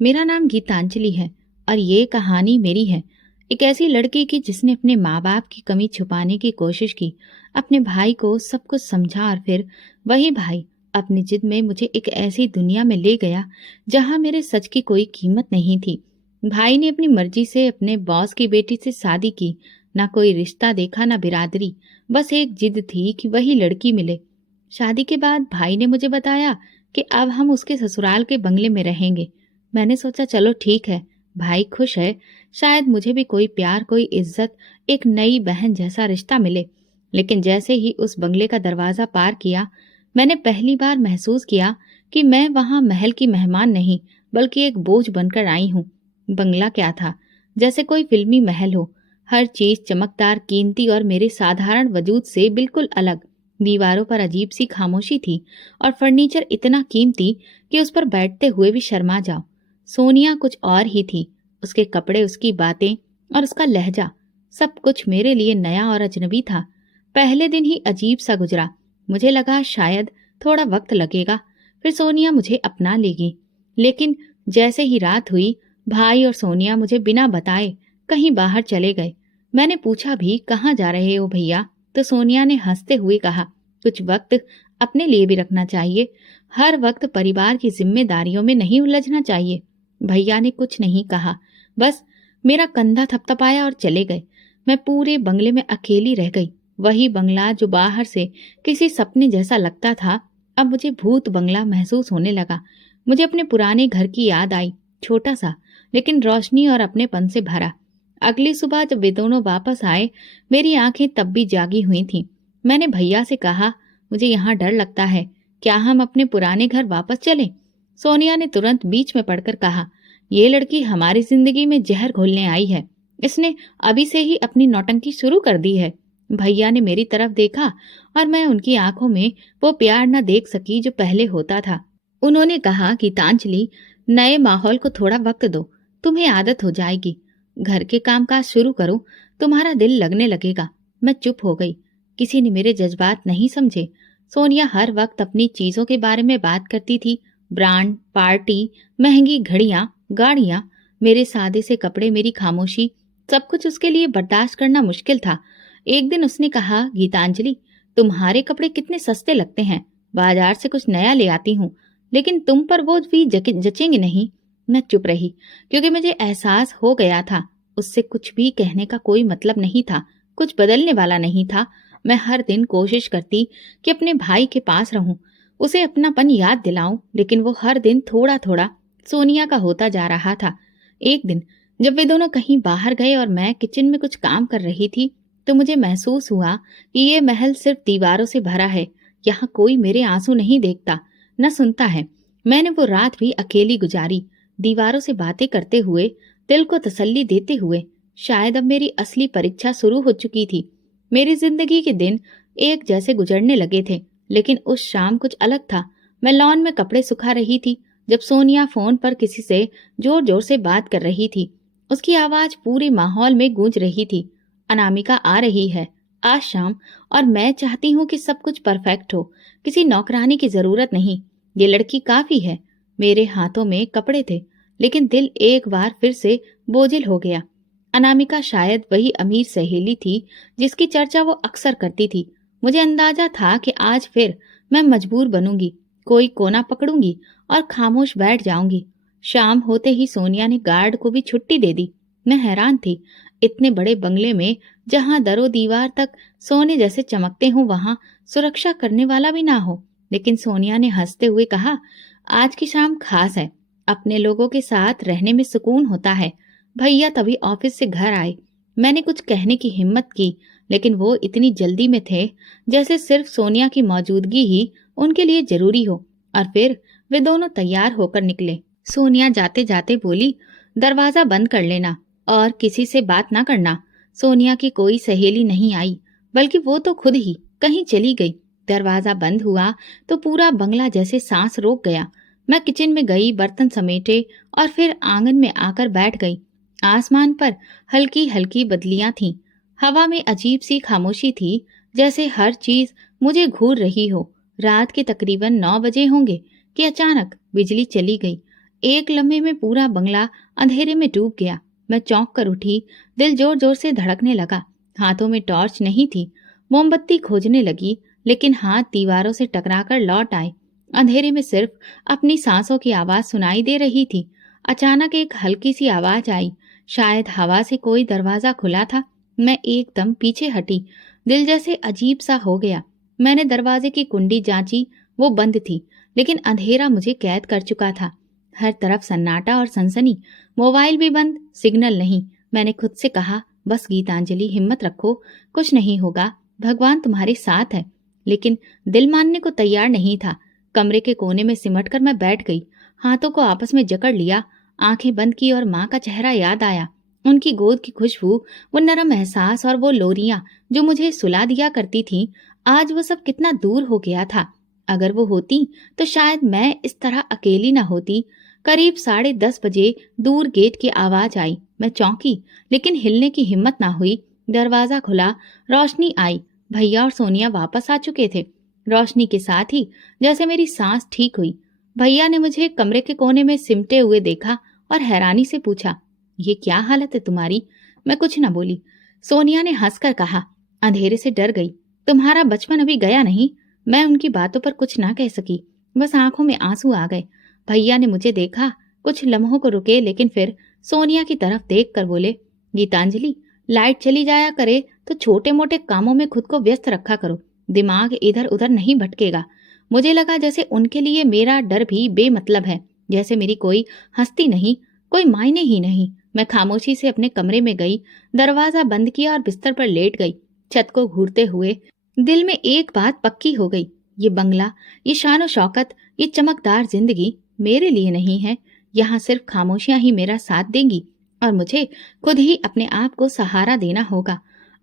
मेरा नाम गीतांजलि है और ये कहानी मेरी है। एक ऐसी लड़की की जिसने अपने माँ बाप की कमी छुपाने की कोशिश की, अपने भाई को सब कुछ समझा और फिर वही भाई अपनी जिद में मुझे एक ऐसी दुनिया में ले गया जहाँ मेरे सच की कोई कीमत नहीं थी। भाई ने अपनी मर्जी से अपने बॉस की बेटी से शादी की, ना कोई रिश्ता देखा ना बिरादरी, बस एक जिद थी कि वही लड़की मिले। शादी के बाद भाई ने मुझे बताया कि अब हम उसके ससुराल के बंगले में रहेंगे। मैंने सोचा चलो ठीक है, भाई खुश है, शायद मुझे भी कोई प्यार, कोई इज्जत, एक नई बहन जैसा रिश्ता मिले। लेकिन जैसे ही उस बंगले का दरवाजा पार किया, मैंने पहली बार महसूस किया कि मैं वहां महल की मेहमान नहीं, बल्कि एक बोझ बनकर आई हूँ। बंगला क्या था, जैसे कोई फिल्मी महल हो, हर चीज चमकदार, कीमती और मेरे साधारण वजूद से बिल्कुल अलग। दीवारों पर अजीब सी खामोशी थी और फर्नीचर इतना कीमती कि उस पर बैठते हुए भी शर्मा जाओ। सोनिया कुछ और ही थी, उसके कपड़े, उसकी बातें और उसका लहजा, सब कुछ मेरे लिए नया और अजनबी था। पहले दिन ही अजीब सा गुजरा। मुझे लगा शायद थोड़ा वक्त लगेगा, फिर सोनिया मुझे अपना लेगी। लेकिन जैसे ही रात हुई, भाई और सोनिया मुझे बिना बताए कहीं बाहर चले गए। मैंने पूछा भी, कहाँ जा रहे हो भैया? तो सोनिया ने हंसते हुए कहा, कुछ वक्त अपने लिए भी रखना चाहिए, हर वक्त परिवार की जिम्मेदारियों में नहीं उलझना चाहिए। भैया ने कुछ नहीं कहा, बस मेरा कंधा थपथपाया और चले गए। मैं पूरे बंगले में अकेली रह गई। वही बंगला जो बाहर से किसी सपने जैसा लगता था, अब मुझे भूत बंगला महसूस होने लगा। मुझे अपने पुराने घर की याद आई, छोटा सा लेकिन रोशनी और अपनेपन से भरा। अगली सुबह जब वे दोनों वापस आए, मेरी आंखें तब भी जागी हुई थीं। मैंने भैया से कहा, मुझे यहाँ डर लगता है, क्या हम अपने पुराने घर वापस चलें? सोनिया ने तुरंत बीच में पड़कर कहा, ये लड़की हमारी जिंदगी में जहर घोलने आई है, इसने अभी से ही अपनी नौटंकी शुरू कर दी है। भैया ने मेरी तरफ देखा और मैं उनकी आंखों में वो प्यार न देख सकी जो पहले होता था। उन्होंने कहा, गीतांजलि, नए माहौल को थोड़ा वक्त दो, तुम्हें आदत हो जाएगी। घर के कामकाज शुरू करो, तुम्हारा दिल लगने लगेगा। मैं चुप हो गई। किसी ने मेरे जज्बात नहीं समझे। सोनिया हर वक्त अपनी चीजों के बारे में बात करती थी, ब्रांड, पार्टी, महंगी घड़ियां, गाड़ियां। मेरे सादे से कपड़े, मेरी खामोशी, सब कुछ उसके लिए बर्दाश्त करना मुश्किल था। एक दिन उसने कहा, गीतांजलि, तुम्हारे कपड़े कितने सस्ते लगते हैं, बाजार से कुछ नया ले आती हूँ, लेकिन तुम पर वो भी जचेंगे नहीं। मैं चुप रही, क्योंकि मुझे एहसास हो गया था उससे कुछ भी कहने का कोई मतलब नहीं था, कुछ बदलने वाला नहीं था। मैं हर दिन कोशिश करती कि अपने भाई के पास रहूं, उसे अपनापन याद दिलाऊं, लेकिन वो हर दिन थोड़ा थोड़ा सोनिया का होता जा रहा था। एक दिन जब वे दोनों कहीं बाहर गए और मैं किचन में कुछ काम कर रही थी, तो मुझे महसूस हुआ कि ये महल सिर्फ दीवारों से भरा है, यहाँ कोई मेरे आंसू नहीं देखता, न सुनता है। मैंने वो रात भी अकेली गुजारी, दीवारों से बातें करते हुए, दिल को तसल्ली देते हुए। शायद अब मेरी असली परीक्षा शुरू हो चुकी थी। मेरी जिंदगी के दिन एक जैसे गुजरने लगे थे, लेकिन उस शाम कुछ अलग था। मैं लॉन में कपड़े सुखा रही थी जब सोनिया फोन पर किसी से जोर जोर से बात कर रही थी। उसकी आवाज पूरे माहौल में गूंज रही थी, अनामिका आ रही है आज शाम, और मैं चाहती हूँ कि सब कुछ परफेक्ट हो, किसी नौकरानी की जरूरत नहीं, ये लड़की काफी है। मेरे हाथों में कपड़े थे, लेकिन दिल एक बार फिर से बोझिल हो गया। अनामिका शायद वही अमीर सहेली थी जिसकी चर्चा वो अक्सर करती थी। मुझे अंदाजा था कि आज फिर मैं मजबूर बनूंगी, कोई कोना पकड़ूंगी और खामोश बैठ जाऊंगी। शाम होते ही सोनिया ने गार्ड को भी छुट्टी दे दी। मैं हैरान थी, इतने बड़े बंगले में जहां दरो दीवार तक सोने जैसे चमकते हों, वहां सुरक्षा करने वाला भी ना हो। लेकिन सोनिया ने हंसते हुए कहा, आज की शाम खास है, अपने लोगों के साथ रहने में सुकून होता है। भैया तभी ऑफिस से घर आए। मैंने कुछ कहने की हिम्मत की, लेकिन वो इतनी जल्दी में थे जैसे सिर्फ सोनिया की मौजूदगी ही उनके लिए जरूरी हो। और फिर वे दोनों तैयार होकर निकले। सोनिया जाते जाते बोली, दरवाजा बंद कर लेना और किसी से बात ना करना। सोनिया की कोई सहेली नहीं आई, बल्कि वो तो खुद ही कहीं चली गई। दरवाजा बंद हुआ तो पूरा बंगला जैसे सांस रोक गया। मैं किचन में गई, बर्तन समेटे और फिर आंगन में आकर बैठ गई। आसमान पर हल्की हल्की बदलियां थीं। हवा में अजीब सी खामोशी थी, जैसे हर चीज मुझे घूर रही हो। रात के तकरीबन 9 बजे होंगे कि अचानक बिजली चली गई। एक लम्हे में पूरा बंगला अंधेरे में डूब गया। मैं चौंक कर उठी, दिल जोर जोर से धड़कने लगा। हाथों में टॉर्च नहीं थी। मोमबत्ती खोजने लगी, लेकिन हाथ दीवारों से टकराकर लौट आए। अंधेरे में सिर्फ अपनी सांसों की आवाज सुनाई दे रही थी। अचानक एक हल्की सी आवाज आई, शायद हवा से कोई दरवाजा खुला था। मैं एकदम पीछे हटी, दिल जैसे अजीब सा हो गया। मैंने दरवाजे की कुंडी जांची, वो बंद थी, लेकिन अंधेरा मुझे कैद कर चुका था। हर तरफ सन्नाटा और सनसनी, मोबाइल भी बंद, सिग्नल नहीं। मैंने खुद से कहा, बस गीतांजलि, हिम्मत रखो, कुछ नहीं होगा, भगवान तुम्हारे साथ है। लेकिन दिल मानने को तैयार नहीं था। कमरे के कोने में सिमट कर मैं बैठ गई, हाथों को आपस में जकड़ लिया, आंखें बंद की और माँ का चेहरा याद आया। उनकी गोद की खुशबू, वो नरम एहसास और वो लोरियां जो मुझे सुला दिया करती थीं, आज वो सब कितना दूर हो गया था। अगर वो होती तो शायद मैं इस तरह अकेली न होती। करीब 10:30 बजे दूर गेट की आवाज आई। मैं चौंकी, लेकिन हिलने की हिम्मत ना हुई। दरवाजा खुला, रोशनी आई। भैया और सोनिया वापस आ चुके थे। रोशनी के साथ ही जैसे मेरी सांस ठीक हुई। भैया ने मुझे कमरे के कोने में सिमटे हुए देखा और हैरानी से पूछा, ये क्या हालत है तुम्हारी? मैं कुछ न बोली। सोनिया ने हंसकर कहा, अंधेरे से डर गई, तुम्हारा बचपन अभी गया नहीं। मैं उनकी बातों पर कुछ ना कह सकी, बस आंखों में आंसू आ गए। भैया ने मुझे देखा, कुछ लम्हों को रुके, लेकिन फिर सोनिया की तरफ देख कर बोले, गीतांजलि, लाइट चली जाया करे तो छोटे मोटे कामों में खुद को व्यस्त रखा करो, दिमाग इधर उधर नहीं भटकेगा। मुझे लगा जैसे उनके लिए मेरा डर भी बेमतलब है, जैसे मेरी कोई हस्ती नहीं, कोई मायने ही नहीं। मैं खामोशी से अपने कमरे में गई, दरवाजा बंद किया और बिस्तर पर लेट गई। छत को घूरते हुए दिल में एक बात पक्की हो गई, ये बंगला, ये शान और शौकत, ये चमकदार जिंदगी मेरे लिए नहीं है। यहाँ सिर्फ खामोशियां ही मेरा साथ देंगी और मुझे खुद ही अपने आप को सहारा देना होगा।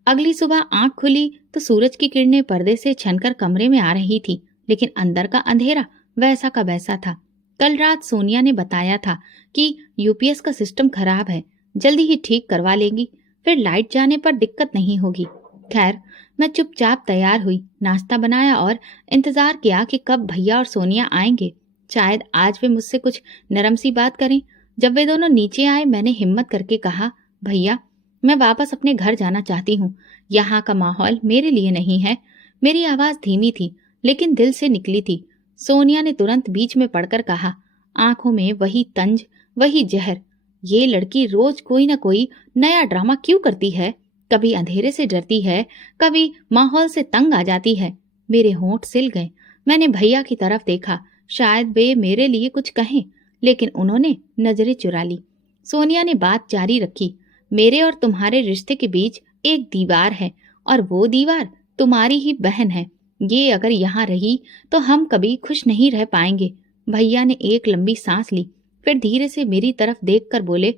अगली सुबह आंख खुली तो सूरज की किरणें पर्दे से छनकर कमरे में आ रही थी, लेकिन अंदर का अंधेरा वैसा का वैसा था। कल रात सोनिया ने बताया था कि यूपीएस का सिस्टम खराब है, जल्दी ही ठीक करवा लेंगी, फिर लाइट जाने पर दिक्कत नहीं होगी। खैर, मैं चुपचाप तैयार हुई, नाश्ता बनाया और इंतजार किया कि कब भैया और सोनिया आएंगे। शायद आज वे मुझसे कुछ नरम सी बात करें। जब वे दोनों नीचे आए, मैंने हिम्मत करके कहा, भैया, मैं वापस अपने घर जाना चाहती हूँ, यहाँ का माहौल मेरे लिए नहीं है। मेरी आवाज धीमी थी, लेकिन दिल से निकली थी। सोनिया ने तुरंत बीच में पड़कर कहा, आंखों में वही तंज, वही जहर। ये लड़की रोज कोई न कोई नया ड्रामा क्यों करती है? कभी अंधेरे से डरती है, कभी माहौल से तंग आ जाती है। मेरे होंठ सिल गए। मैंने भैया की तरफ देखा, शायद वे मेरे लिए कुछ कहें, लेकिन उन्होंने नजरें चुरा ली। सोनिया ने बात जारी रखी, मेरे और तुम्हारे रिश्ते के बीच एक दीवार है, और वो दीवार तुम्हारी ही बहन है। ये अगर यहाँ रही तो हम कभी खुश नहीं रह पाएंगे। भैया ने एक लंबी सांस ली, फिर धीरे से मेरी तरफ देखकर बोले,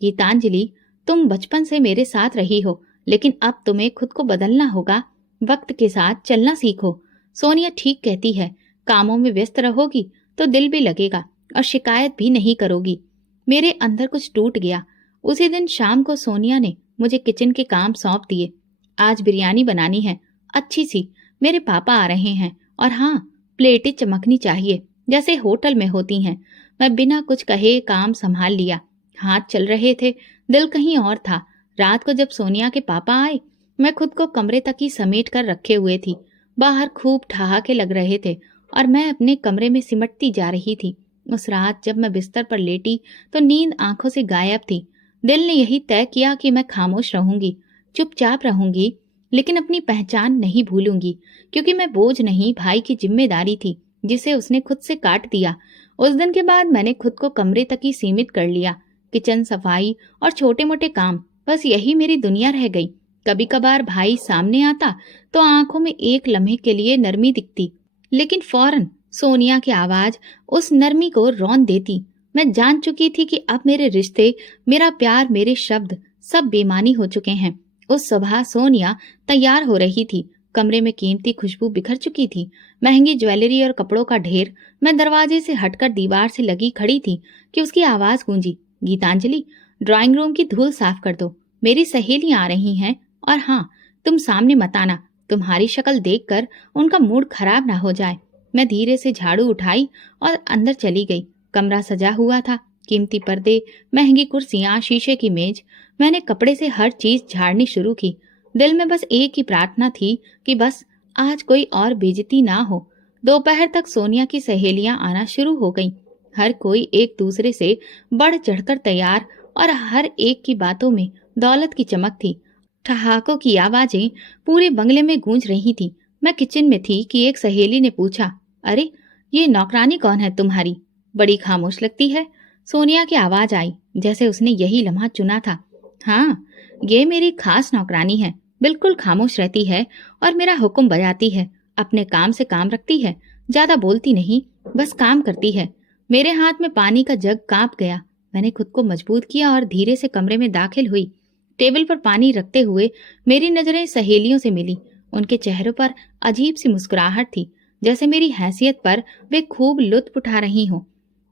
गीतांजलि, तुम बचपन से मेरे साथ रही हो, लेकिन अब तुम्हें खुद को बदलना होगा। वक्त के साथ चलना सीखो। सोनिया ठीक कहती है, कामों में व्यस्त रहोगी तो दिल भी लगेगा और शिकायत भी नहीं करोगी। मेरे अंदर कुछ टूट गया। उसी दिन शाम को सोनिया ने मुझे किचन के काम सौंप दिए। आज बिरयानी बनानी है, अच्छी सी, मेरे पापा आ रहे हैं, और हाँ, प्लेटें चमकनी चाहिए जैसे होटल में होती हैं। मैं बिना कुछ कहे काम संभाल लिया। हाथ चल रहे थे, दिल कहीं और था। रात को जब सोनिया के पापा आए, मैं खुद को कमरे तक ही समेट कर रखे हुए थी। बाहर खूब ठहाके लग रहे थे और मैं अपने कमरे में सिमटती जा रही थी। उस रात जब मैं बिस्तर पर लेटी तो नींद आंखों से गायब थी। दिल ने यही तय किया कि मैं खामोश रहूंगी, चुपचाप रहूंगी, लेकिन अपनी पहचान नहीं भूलूंगी, क्योंकि मैं बोझ नहीं, भाई की जिम्मेदारी थी जिसे उसने खुद से काट दिया। उस दिन के बाद मैंने खुद को कमरे तक ही सीमित कर लिया। किचन सफाई और छोटे मोटे काम, बस यही मेरी दुनिया रह गई। कभी कभार भाई सामने आता तो आंखों में एक लम्हे के लिए नरमी दिखती, लेकिन फौरन सोनिया की आवाज उस नरमी को रौंद देती। मैं जान चुकी थी कि अब मेरे रिश्ते, मेरा प्यार, मेरे शब्द सब बेमानी हो चुके हैं। उस सुबह सोनिया तैयार हो रही थी। कमरे में कीमती खुशबू बिखर चुकी थी, महंगी ज्वेलरी और कपड़ों का ढेर। मैं दरवाजे से हटकर दीवार से लगी खड़ी थी कि उसकी आवाज गूंजी, गीतांजलि, ड्राइंग रूम की धूल साफ कर दो, मेरी सहेलियां आ रही हैं, और हाँ, तुम सामने मत आना, तुम्हारी शक्ल देखकर उनका मूड खराब ना हो जाए। मैं धीरे से झाड़ू उठाई और अंदर चली गई। कमरा सजा हुआ था, कीमती पर्दे, महंगी कुर्सियां, शीशे की मेज। मैंने कपड़े से हर चीज झाड़नी शुरू की। दिल में बस एक ही प्रार्थना थी कि बस आज कोई और बेइज्जती ना हो। दोपहर तक सोनिया की सहेलियां आना शुरू हो गईं। हर कोई एक दूसरे से बढ़ चढ़कर तैयार और हर एक की बातों में दौलत की चमक थी। ठहाकों की आवाजें पूरे बंगले में गूंज रही थी। मैं किचन में थी कि एक सहेली ने पूछा, अरे ये नौकरानी कौन है तुम्हारी? बड़ी खामोश लगती है। सोनिया की आवाज आई, जैसे उसने यही लम्हा चुना था। हाँ, ये मेरी खास नौकरानी है। बिल्कुल खामोश रहती है और मेरा हुक्म बजाती है। अपने काम से काम रखती है, ज्यादा बोलती नहीं, बस काम करती है। मेरे हाथ में पानी का जग कांप गया। मैंने खुद को मजबूत किया और धीरे से कमरे में दाखिल हुई। टेबल पर पानी रखते हुए मेरी नजरें सहेलियों से मिली। उनके चेहरों पर अजीब सी मुस्कुराहट थी, जैसे मेरी हैसियत पर वे खूब लुत्फ उठा रही हों।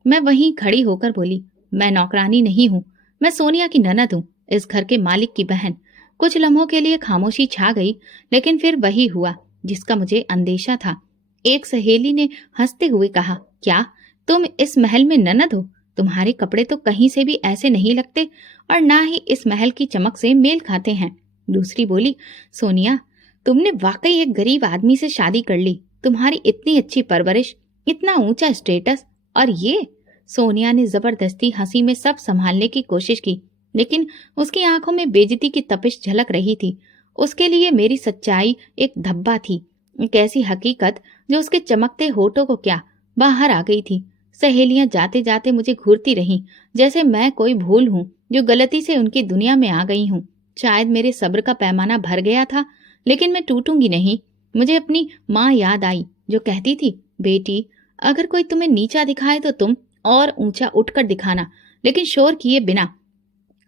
मैं वहीं खड़ी होकर बोली, मैं नौकरानी नहीं हूँ, मैं सोनिया की ननद हूँ, इस घर के मालिक की बहन। कुछ लम्हों के लिए खामोशी छा गई, लेकिन फिर वही हुआ जिसका मुझे अंदेशा था। एक सहेली ने हंसते हुए कहा, क्या तुम इस महल में ननद हो? तुम्हारे कपड़े तो कहीं से भी ऐसे नहीं लगते और ना ही इस महल की चमक से मेल खाते हैं। दूसरी बोली, सोनिया, तुमने वाकई एक गरीब आदमी से शादी कर ली। तुम्हारी इतनी अच्छी परवरिश, इतना ऊंचा स्टेटस, और ये। सोनिया ने जबरदस्ती हंसी में सब संभालने की कोशिश की, लेकिन उसकी आंखों में बेइज्जती की तपिश झलक रही थी। उसके लिए मेरी सच्चाई एक धब्बा थी, एक ऐसी हकीकत जो उसके चमकते होठों को क्या बाहर आ गई थी। सहेलियां जाते जाते मुझे घूरती रहीं, जैसे मैं कोई भूल हूं जो गलती से उनकी दुनिया में आ गई हूं। शायद मेरे सब्र का पैमाना भर गया था, लेकिन मैं टूटूंगी नहीं। मुझे अपनी माँ याद आई, जो कहती थी, बेटी, अगर कोई तुम्हें नीचा दिखाए तो तुम और ऊंचा उठकर दिखाना, लेकिन शोर किए बिना।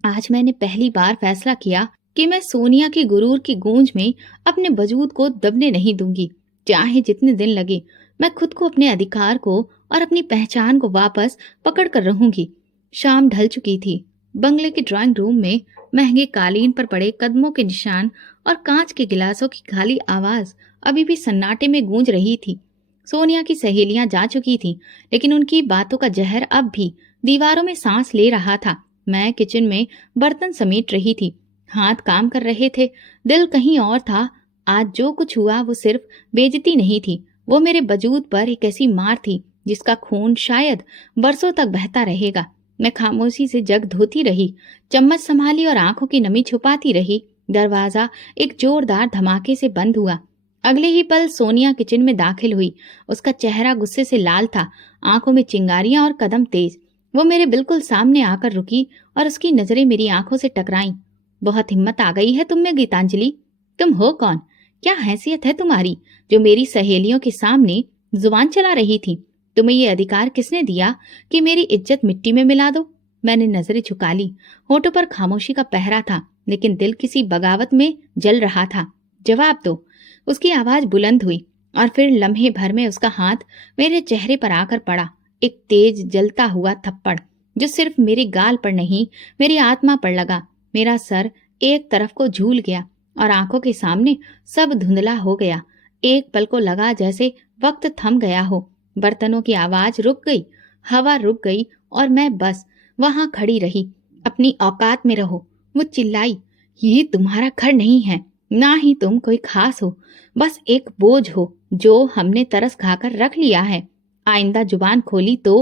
आज मैंने पहली बार फैसला किया कि मैं सोनिया की गुरूर की गूंज में अपने वजूद को दबने नहीं दूंगी। चाहे जितने दिन लगे, मैं खुद को, अपने अधिकार को और अपनी पहचान को वापस पकड़ कर रहूंगी। शाम ढल चुकी थी। बंगले के ड्राइंग रूम में महंगे कालीन पर पड़े कदमों के निशान और कांच के गिलासों की खाली आवाज अभी भी सन्नाटे में गूंज रही थी। सोनिया की सहेलियां जा चुकी थीं, लेकिन उनकी बातों का जहर अब भी दीवारों में सांस ले रहा था। मैं किचन में बर्तन समेट रही थी। हाथ काम कर रहे थे, दिल कहीं और था। आज जो कुछ हुआ वो सिर्फ बेइज्जती नहीं थी, वो मेरे वजूद पर एक ऐसी मार थी जिसका खून शायद बरसों तक बहता रहेगा। मैं खामोशी से जग धोती रही, चम्मच संभाली और आंखों की नमी छुपाती रही। दरवाजा एक जोरदार धमाके से बंद हुआ। अगले ही पल सोनिया किचन में दाखिल हुई। उसका चेहरा गुस्से से लाल था, आंखों में चिंगारियां और कदम तेज। वो मेरे बिल्कुल सामने आकर रुकी और उसकी नजरें मेरी आंखों से टकराईं। बहुत हिम्मत आ गई है तुम में, गीतांजलि। तुम हो कौन? क्या हैसियत है तुम्हारी जो मेरी सहेलियों के सामने जुबान चला रही थी? तुम्हें ये अधिकार किसने दिया कि मेरी इज्जत मिट्टी में मिला दो? मैंने नजरें झुका ली। होठों पर खामोशी का पहरा था, लेकिन दिल किसी बगावत में जल रहा था। जवाब दो। उसकी आवाज बुलंद हुई और फिर लम्हे भर में उसका हाथ मेरे चेहरे पर आकर पड़ा। एक तेज जलता हुआ थप्पड़ जो सिर्फ मेरे गाल पर नहीं, मेरी आत्मा पर लगा। मेरा सर एक तरफ को झूल गया और आंखों के सामने सब धुंधला हो गया। एक पल को लगा जैसे वक्त थम गया हो। बर्तनों की आवाज रुक गई, हवा रुक गई और मैं बस वहां खड़ी रही। अपनी औकात में रहो, वो चिल्लाई। ये तुम्हारा घर नहीं है, ना ही तुम कोई खास हो, बस एक बोझ हो जो हमने तरस खाकर रख लिया है। आइंदा जुबान खोली तो।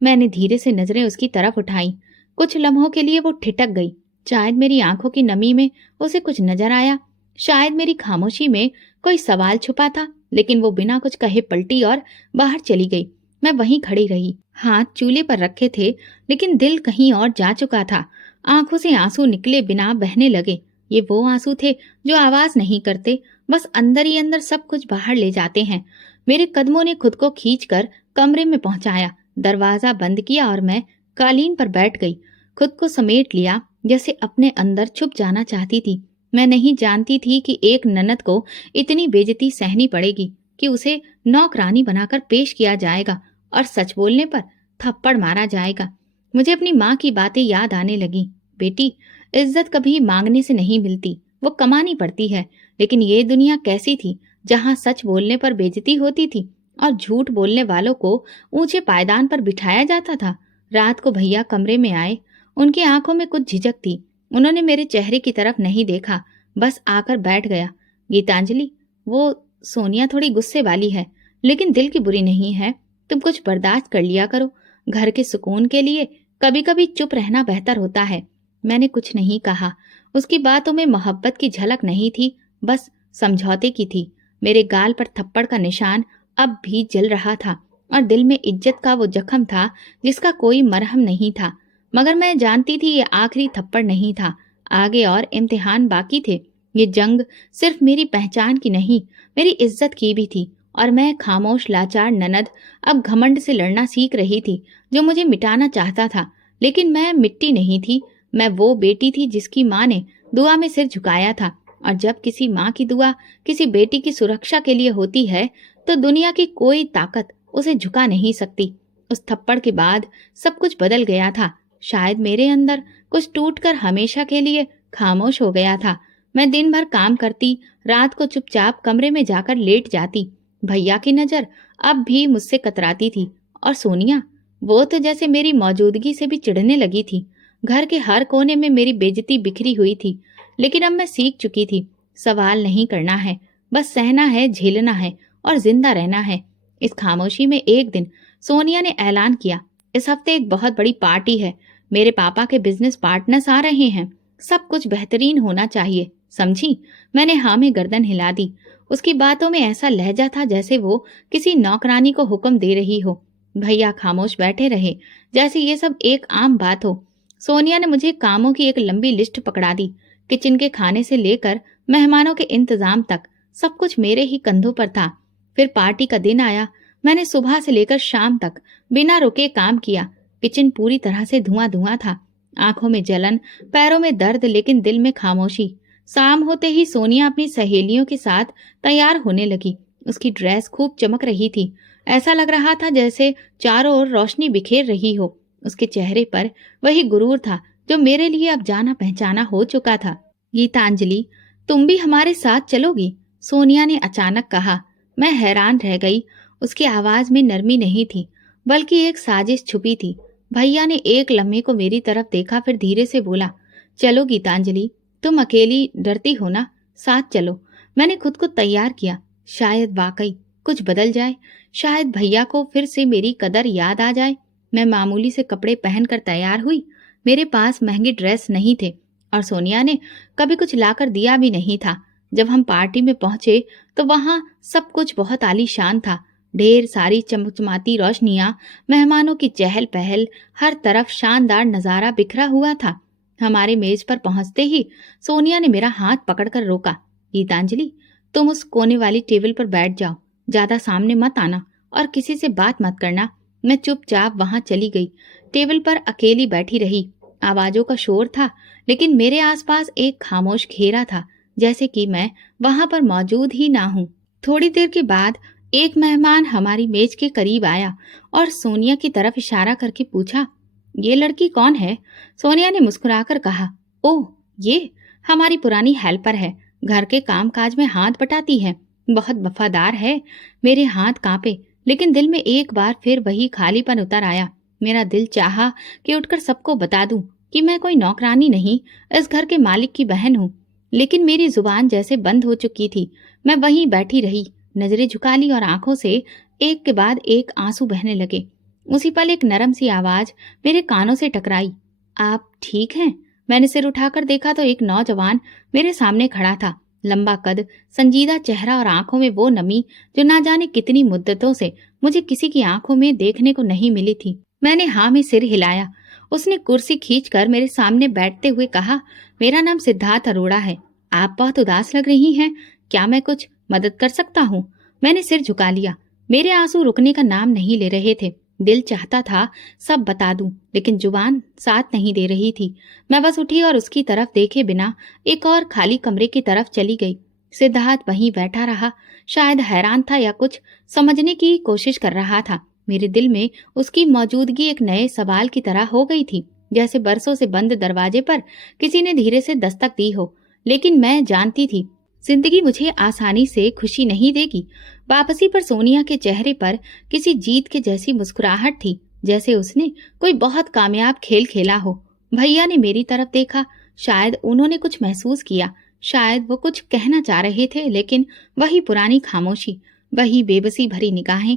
मैंने धीरे से नजरें उसकी तरफ उठाई। कुछ लम्हों के लिए वो ठिठक गई। शायद मेरी आंखों की नमी में उसे कुछ नजर आया, शायद मेरी खामोशी में कोई सवाल छुपा था, लेकिन वो बिना कुछ कहे पलटी और बाहर चली गई। मैं वहीं खड़ी रही। हाथ चूल्हे पर रखे थे, लेकिन दिल कहीं और जा चुका था। आंखों से आंसू निकले बिना बहने लगे। ये वो आंसू थे जो आवाज नहीं करते, बस अंदर ही अंदर सब कुछ बाहर ले जाते हैं। मेरे कदमों ने खुद को खींचकर कमरे में पहुंचाया। दरवाजा बंद किया और मैं कालीन पर बैठ गई। खुद को समेट लिया, जैसे अपने अंदर छुप जाना चाहती थी। मैं नहीं जानती थी कि एक ननद को इतनी बेइज्जती सहनी पड़ेगी, कि उसे नौकरानी बनाकर पेश किया जाएगा और सच बोलने पर थप्पड़ मारा जाएगा। मुझे अपनी माँ की बातें याद आने लगी। बेटी, इज्जत कभी मांगने से नहीं मिलती, वो कमानी पड़ती है। लेकिन ये दुनिया कैसी थी जहाँ सच बोलने पर बेइज्जती होती थी और झूठ बोलने वालों को ऊंचे पायदान पर बिठाया जाता था। रात को भैया कमरे में आए। उनकी आंखों में कुछ झिझक थी। उन्होंने मेरे चेहरे की तरफ नहीं देखा, बस आकर बैठ गया। गीतांजलि, वो सोनिया थोड़ी गुस्से वाली है, लेकिन दिल की बुरी नहीं है। तुम कुछ बर्दाश्त कर लिया करो। घर के सुकून के लिए कभी कभी चुप रहना बेहतर होता है। मैंने कुछ नहीं कहा। उसकी बातों में मोहब्बत की झलक नहीं थी, बस समझौते की थी। मेरे गाल पर थप्पड़ का निशान अब भी जल रहा था और दिल में इज्जत का वो जख्म था जिसका कोई मरहम नहीं था। मगर मैं जानती थी ये आखिरी थप्पड़ नहीं था, आगे और इम्तिहान बाकी थे। ये जंग सिर्फ मेरी पहचान की नहीं, मेरी इज्जत की भी थी। और मैं खामोश लाचार ननद अब घमंड से लड़ना सीख रही थी, जो मुझे मिटाना चाहता था। लेकिन मैं मिट्टी नहीं थी। मैं वो बेटी थी जिसकी माँ ने दुआ में सिर झुकाया था। और जब किसी माँ की दुआ किसी बेटी की सुरक्षा के लिए होती है, तो दुनिया की कोई ताकत उसे झुका नहीं सकती। उस थप्पड़ के बाद सब कुछ बदल गया था। शायद मेरे अंदर कुछ टूटकर हमेशा के लिए खामोश हो गया था। मैं दिन भर काम करती, रात को चुपचाप कमरे में जाकर लेट जाती। भैया की नजर अब भी मुझसे कतराती थी। और सोनिया, वो तो जैसे मेरी मौजूदगी से भी चिढ़ने लगी थी। घर के हर कोने में मेरी बेइज्जती बिखरी हुई थी। लेकिन अब मैं सीख चुकी थी, सवाल नहीं करना है, बस सहना है, झेलना है और जिंदा रहना है। इस खामोशी में एक दिन सोनिया ने ऐलान किया, इस हफ्ते एक बहुत बड़ी पार्टी है। मेरे पापा के बिजनेस पार्टनर्स आ रहे हैं। सब कुछ बेहतरीन होना चाहिए, समझी? मैंने हाँ में गर्दन हिला दी। उसकी बातों में ऐसा लहजा था जैसे वो किसी नौकरानी को हुक्म दे रही हो। भैया खामोश बैठे रहे, जैसे ये सब एक आम बात हो। सोनिया ने मुझे कामों की एक लंबी लिस्ट पकड़ा दी। किचन के खाने से लेकर मेहमानों के इंतजाम तक सब कुछ मेरे ही कंधों पर था। फिर पार्टी का दिन आया। मैंने सुबह से लेकर शाम तक बिना रुके काम किया। किचन पूरी तरह से धुआं धुआं था। आंखों में जलन, पैरों में दर्द, लेकिन दिल में खामोशी। शाम होते ही सोनिया अपनी सहेलियों के साथ तैयार होने लगी। उसकी ड्रेस खूब चमक रही थी। ऐसा लग रहा था जैसे चारों ओर रोशनी बिखेर रही हो। उसके चेहरे पर वही गुरूर था जो मेरे लिए अब जाना पहचाना हो चुका था। गीतांजलि, तुम भी हमारे साथ चलोगी? सोनिया ने अचानक कहा। मैं हैरान रह गई। उसकी आवाज में नरमी नहीं थी, बल्कि एक साजिश छुपी थी। भैया ने एक लम्हे को मेरी तरफ देखा, फिर धीरे से बोला, चलो गीतांजलि, तुम अकेली डरती हो ना, साथ चलो। मैंने खुद को तैयार किया। शायद वाकई कुछ बदल जाए, शायद भैया को फिर से मेरी कदर याद आ जाए। मैं मामूली से कपड़े पहनकर तैयार हुई। मेरे पास महंगे ड्रेस नहीं थे और सोनिया ने कभी कुछ लाकर दिया भी नहीं था। जब हम पार्टी में पहुंचे तो वहां सब कुछ बहुत आलीशान था। ढेर सारी चमचमाती रोशनियां, मेहमानों की चहल पहल, हर तरफ शानदार नजारा बिखरा हुआ था। हमारे मेज पर पहुंचते ही सोनिया ने मेरा हाथ पकड़कर रोका। गीतांजलि, तुम उस कोने वाली टेबल पर बैठ जाओ, ज्यादा सामने मत आना और किसी से बात मत करना। मैं चुपचाप वहां चली गई। टेबल पर अकेली बैठी रही। आवाजों का शोर था, लेकिन मेरे आसपास एक खामोश घेरा था, जैसे कि मैं वहां पर मौजूद ही ना हूं। थोड़ी देर के बाद एक मेहमान हमारी मेज के करीब आया और सोनिया की तरफ इशारा करके पूछा, ये लड़की कौन है? सोनिया ने मुस्कुराकर कहा, ओह, ये हमारी पुरानी हेल्पर है। घर के कामकाज में हाथ बटाती है, बहुत वफादार है। मेरे हाथ कांपे, लेकिन दिल में एक बार फिर वही खालीपन उतर आया। मेरा दिल चाहा कि उठकर सबको बता दूं कि मैं कोई नौकरानी नहीं, इस घर के मालिक की बहन हूँ। लेकिन मेरी जुबान जैसे बंद हो चुकी थी। मैं वहीं बैठी रही, नजरें झुका ली और आंखों से एक के बाद एक आंसू बहने लगे। उसी पल एक नरम सी आवाज मेरे कानों से टकराई, आप ठीक हैं? मैंने सिर उठाकर देखा तो एक नौजवान मेरे सामने खड़ा था। लंबा कद, संजीदा चेहरा और आंखों में वो नमी जो ना जाने कितनी मुद्दतों से मुझे किसी की आंखों में देखने को नहीं मिली थी। मैंने हाँ में सिर हिलाया। उसने कुर्सी खींचकर मेरे सामने बैठते हुए कहा, मेरा नाम सिद्धार्थ अरोड़ा है। आप बहुत उदास लग रही हैं, क्या मैं कुछ मदद कर सकता हूँ? मैंने सिर झुका लिया। मेरे आंसू रुकने का नाम नहीं ले रहे थे। दिल चाहता था सब बता दूं, लेकिन जुबान साथ नहीं दे रही थी। मैं बस उठी और उसकी तरफ देखे बिना एक और खाली कमरे की तरफ चली गई। सिद्धार्थ वहीं बैठा रहा, शायद हैरान था या कुछ समझने की कोशिश कर रहा था। मेरे दिल में उसकी मौजूदगी एक नए सवाल की तरह हो गई थी, जैसे बरसों से बंद दरवाजे पर किसी ने धीरे से दस्तक दी हो। लेकिन मैं जानती थी जिंदगी मुझे आसानी से खुशी नहीं देगी। वापसी पर सोनिया के चेहरे पर किसी जीत के जैसी मुस्कुराहट थी, जैसे उसने कोई बहुत कामयाब खेल खेला हो। भैया ने मेरी तरफ देखा। शायद उन्होंने कुछ महसूस किया, शायद वो कुछ कहना चाह रहे थे, लेकिन वही पुरानी खामोशी, वही बेबसी भरी निगाहें।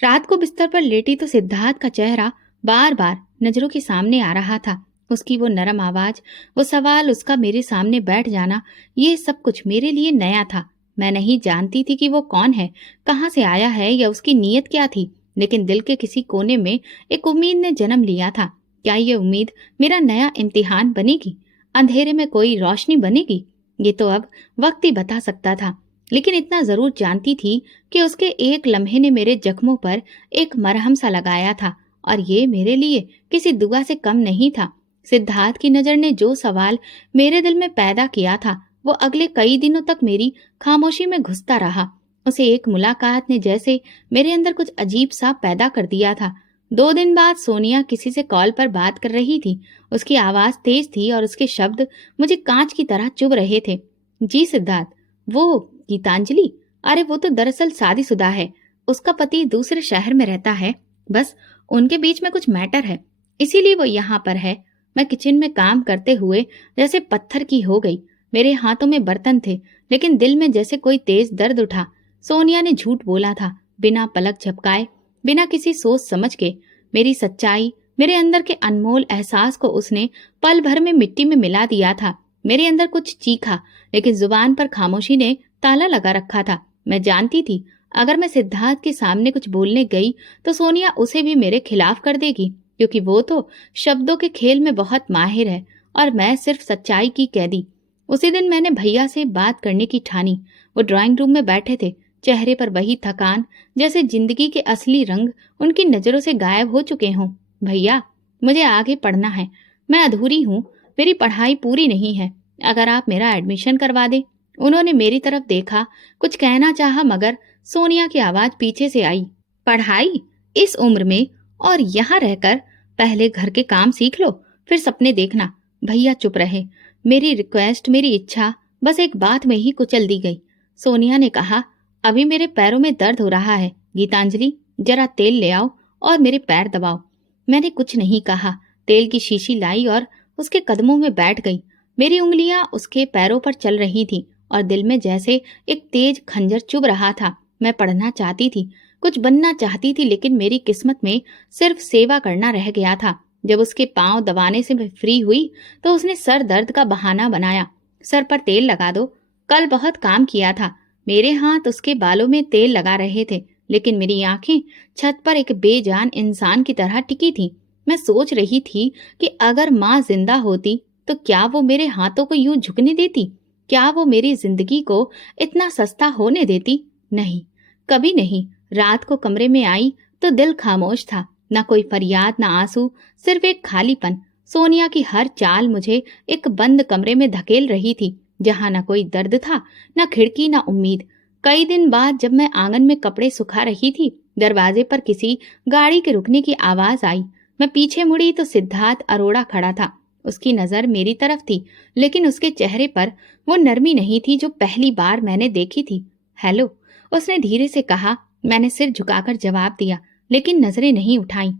रात को बिस्तर पर लेटी तो सिद्धार्थ का चेहरा बार बार नजरों के सामने आ रहा था। उसकी वो नरम आवाज, वो सवाल, उसका मेरे सामने बैठ जाना, ये सब कुछ मेरे लिए नया था। मैं नहीं जानती थी कि वो कौन है, कहाँ से आया है या उसकी नीयत क्या थी, लेकिन दिल के किसी कोने में एक उम्मीद ने जन्म लिया था। क्या ये उम्मीद मेरा नया इम्तिहान बनेगी, अंधेरे में कोई रोशनी बनेगी? ये तो अब वक्त ही बता सकता था, लेकिन इतना जरूर जानती थी कि उसके एक लम्हे ने मेरे जख्मों पर एक मरहम सा लगाया था, और ये मेरे लिए किसी दुआ से कम नहीं था। सिद्धार्थ की नजर ने जो सवाल मेरे दिल में पैदा किया था, वो अगले कई दिनों तक मेरी खामोशी में घुसता रहा। उसे एक मुलाकात ने जैसे मेरे अंदर कुछ अजीब सा पैदा कर दिया था। 2 दिन बाद सोनिया किसी से कॉल पर बात कर रही थी। उसकी आवाज तेज थी और उसके शब्द मुझे कांच की तरह चुभ रहे थे। जी सिद्धार्थ, वो गीतांजलि? अरे वो तो दरअसल शादीशुदा है, उसका पति दूसरे शहर में रहता है। बस उनके बीच में कुछ मैटर है, इसीलिए वो यहाँ पर है। मैं किचन में काम करते हुए जैसे पत्थर की हो गई। मेरे हाथों में बर्तन थे, लेकिन दिल में जैसे कोई तेज दर्द उठा। सोनिया ने झूठ बोला था, बिना पलक झपकाए, बिना किसी सोच समझ के। मेरी सच्चाई, मेरे अंदर के अनमोल एहसास को उसने पल भर में मिट्टी में मिला दिया था। मेरे अंदर कुछ चीखा, लेकिन जुबान पर खामोशी ने ताला लगा रखा था। मैं जानती थी, अगर मैं सिद्धार्थ के सामने कुछ बोलने गई तो सोनिया उसे भी मेरे खिलाफ कर देगी, क्योंकि वो तो शब्दों के खेल में बहुत माहिर है और मैं सिर्फ सच्चाई की कैदी। उसी दिन मैंने भैया से बात करने की ठानी। वो ड्राइंग रूम में बैठे थे, चेहरे पर वही थकान, जैसे जिंदगी के असली रंग उनकी नजरों से गायब हो चुके हों। भैया, मुझे आगे पढ़ना है, मैं अधूरी हूँ, मेरी पढ़ाई पूरी नहीं है, अगर आप मेरा एडमिशन करवा दें। उन्होंने मेरी तरफ देखा, कुछ कहना चाहा, मगर सोनिया की आवाज पीछे से आई। पढ़ाई? इस उम्र में और यहाँ रहकर? पहले घर के काम सीख लो, फिर सपने देखना। भैया चुप रहे। मेरी रिक्वेस्ट, मेरी इच्छा बस एक बात में ही कुचल दी गई। सोनिया ने कहा, अभी मेरे पैरों में दर्द हो रहा है गीतांजलि, जरा तेल ले आओ और मेरे पैर दबाओ। मैंने कुछ नहीं कहा। तेल की शीशी लाई और उसके कदमों में बैठ गई। मेरी उंगलियां उसके पैरों पर चल रही थी और दिल में जैसे एक तेज खंजर चुभ रहा था। मैं पढ़ना चाहती थी, कुछ बनना चाहती थी, लेकिन मेरी किस्मत में सिर्फ सेवा करना रह गया था। जब उसके पांव दबाने से मैं फ्री हुई तो उसने सर दर्द का बहाना बनाया। सर पर तेल लगा दो, कल बहुत काम किया था। मेरे हाथ उसके बालों में तेल लगा रहे थे, लेकिन मेरी आंखें छत पर एक बेजान इंसान की तरह टिकी थीं। मैं सोच रही थी कि अगर माँ जिंदा होती तो क्या वो मेरे हाथों को यूं झुकने देती? क्या वो मेरी जिंदगी को इतना सस्ता होने देती? नहीं, कभी नहीं। रात को कमरे में आई तो दिल खामोश था, न कोई फरियाद, न आंसू, सिर्फ एक खालीपन। सोनिया की हर चाल मुझे एक बंद कमरे में धकेल रही थी, जहाँ न कोई दर्द था, न खिड़की, न उम्मीद। कई दिन बाद जब मैं आंगन में कपड़े सुखा रही थी, दरवाजे पर किसी गाड़ी के रुकने की आवाज आई। मैं पीछे मुड़ी तो सिद्धार्थ अरोड़ा खड़ा था। उसकी नजर मेरी तरफ थी, लेकिन उसके चेहरे पर वो नरमी नहीं थी जो पहली बार मैंने देखी थी। हेलो, उसने धीरे से कहा। मैंने सिर झुकाकर जवाब दिया, लेकिन नजरें नहीं उठाई।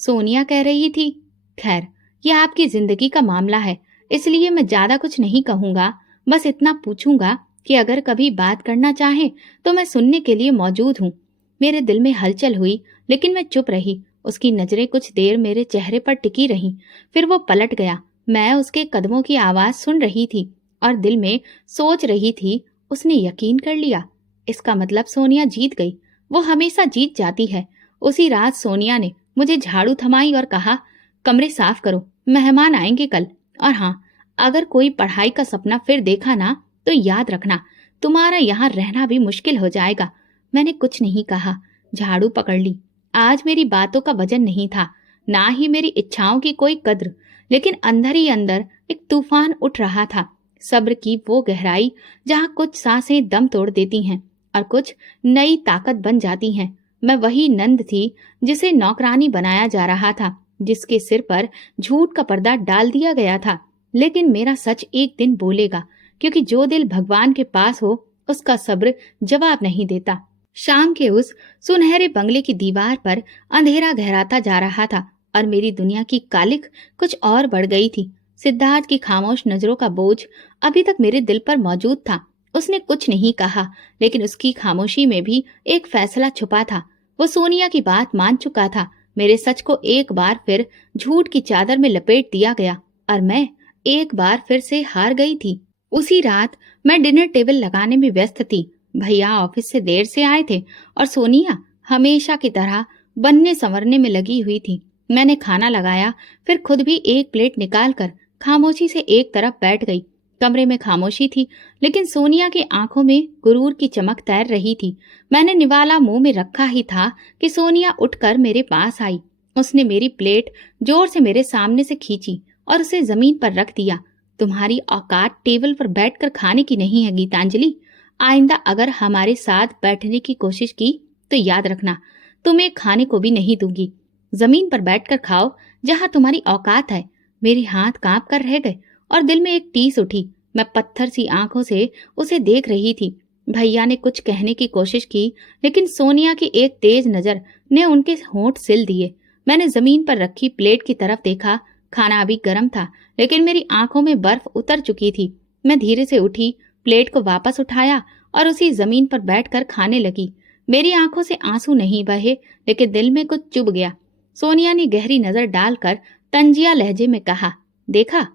सोनिया कह रही थी, खैर, यह आपकी जिंदगी का मामला है, इसलिए मैं ज्यादा कुछ नहीं कहूंगा। बस इतना पूछूंगा कि अगर कभी बात करना चाहे तो मैं सुनने के लिए मौजूद हूँ। मेरे दिल में हलचल हुई, लेकिन मैं चुप रही। उसकी नजरें कुछ देर मेरे चेहरे पर टिकी रहीं, फिर वो पलट गया। मैं उसके कदमों की आवाज सुन रही थी और दिल में सोच रही थी, उसने यकीन कर लिया। इसका मतलब सोनिया जीत गई। वो हमेशा जीत जाती है। उसी रात सोनिया ने मुझे झाड़ू थमाई और कहा, कमरे साफ करो, मेहमान आएंगे कल। और हाँ, अगर कोई पढ़ाई का सपना फिर देखा ना तो याद रखना, तुम्हारा यहाँ रहना भी मुश्किल हो जाएगा। मैंने कुछ नहीं कहा, झाड़ू पकड़ ली। आज मेरी बातों का वजन नहीं था, ना ही मेरी इच्छाओं की कोई कद्र, लेकिन अंदर ही अंदर एक तूफान उठ रहा था। सब्र की वो गहराई जहाँ कुछ सांसें दम तोड़ देती हैं और कुछ नई ताकत बन जाती हैं। मैं वही नंद थी जिसे नौकरानी बनाया जा रहा था, जिसके सिर पर झूठ का पर्दा डाल दिया गया था। लेकिन मेरा सच एक दिन बोलेगा, क्योंकि जो दिल भगवान के पास हो उसका सब्र जवाब नहीं देता। शाम के उस सुनहरे बंगले की दीवार पर अंधेरा गहराता जा रहा था और मेरी दुनिया की कालिख कुछ और बढ़ गई थी। सिद्धार्थ की खामोश नजरों का बोझ अभी तक मेरे दिल पर मौजूद था। उसने कुछ नहीं कहा, लेकिन उसकी खामोशी में भी एक फैसला छुपा था। वो सोनिया की बात मान चुका था। मेरे सच को एक बार फिर झूठ की चादर में लपेट दिया गया और मैं एक बार फिर से हार गई थी। उसी रात मैं डिनर टेबल लगाने में व्यस्त थी। भैया ऑफिस से देर से आए थे और सोनिया हमेशा की तरह बनने संवरने में लगी हुई थी। मैंने खाना लगाया, फिर खुद भी एक प्लेट निकालकर खामोशी से एक तरफ बैठ गई। कमरे में खामोशी थी, लेकिन सोनिया की आंखों में गुरूर की चमक तैर रही थी। मैंने निवाला मुंह में रखा ही था कि सोनिया उठकर मेरे पास आई। उसने मेरी प्लेट जोर से मेरे सामने से खींची और उसे जमीन पर रख दिया। तुम्हारी औकात टेबल पर बैठकर खाने की नहीं है गीतांजलि। आइंदा अगर हमारे साथ बैठने की कोशिश की तो याद रखना, तुम्हें खाने को भी नहीं दूंगी। जमीन पर बैठकर खाओ जहां तुम्हारी औकात है। मेरे हाथ कांप कर रह गए और दिल में एक टीस उठी। मैं पत्थर सी आंखों से उसे देख रही थी। भैया ने कुछ कहने की कोशिश की, लेकिन सोनिया की एक तेज नजर ने उनके होंठ सिल दिए। मैंने जमीन पर रखी प्लेट की तरफ देखा। खाना अभी गर्म था, लेकिन मेरी आंखों में बर्फ उतर चुकी थी। मैं धीरे से उठी, प्लेट को वापस उठाया और उसी जमीन पर बैठकर खाने लगी। मेरी आंखों से आंसू नहीं बहे, लेकिन दिल में कुछ चुभ गया। सोनिया ने गहरी नजर डालकर तंजिया लहजे में कहा, देखा,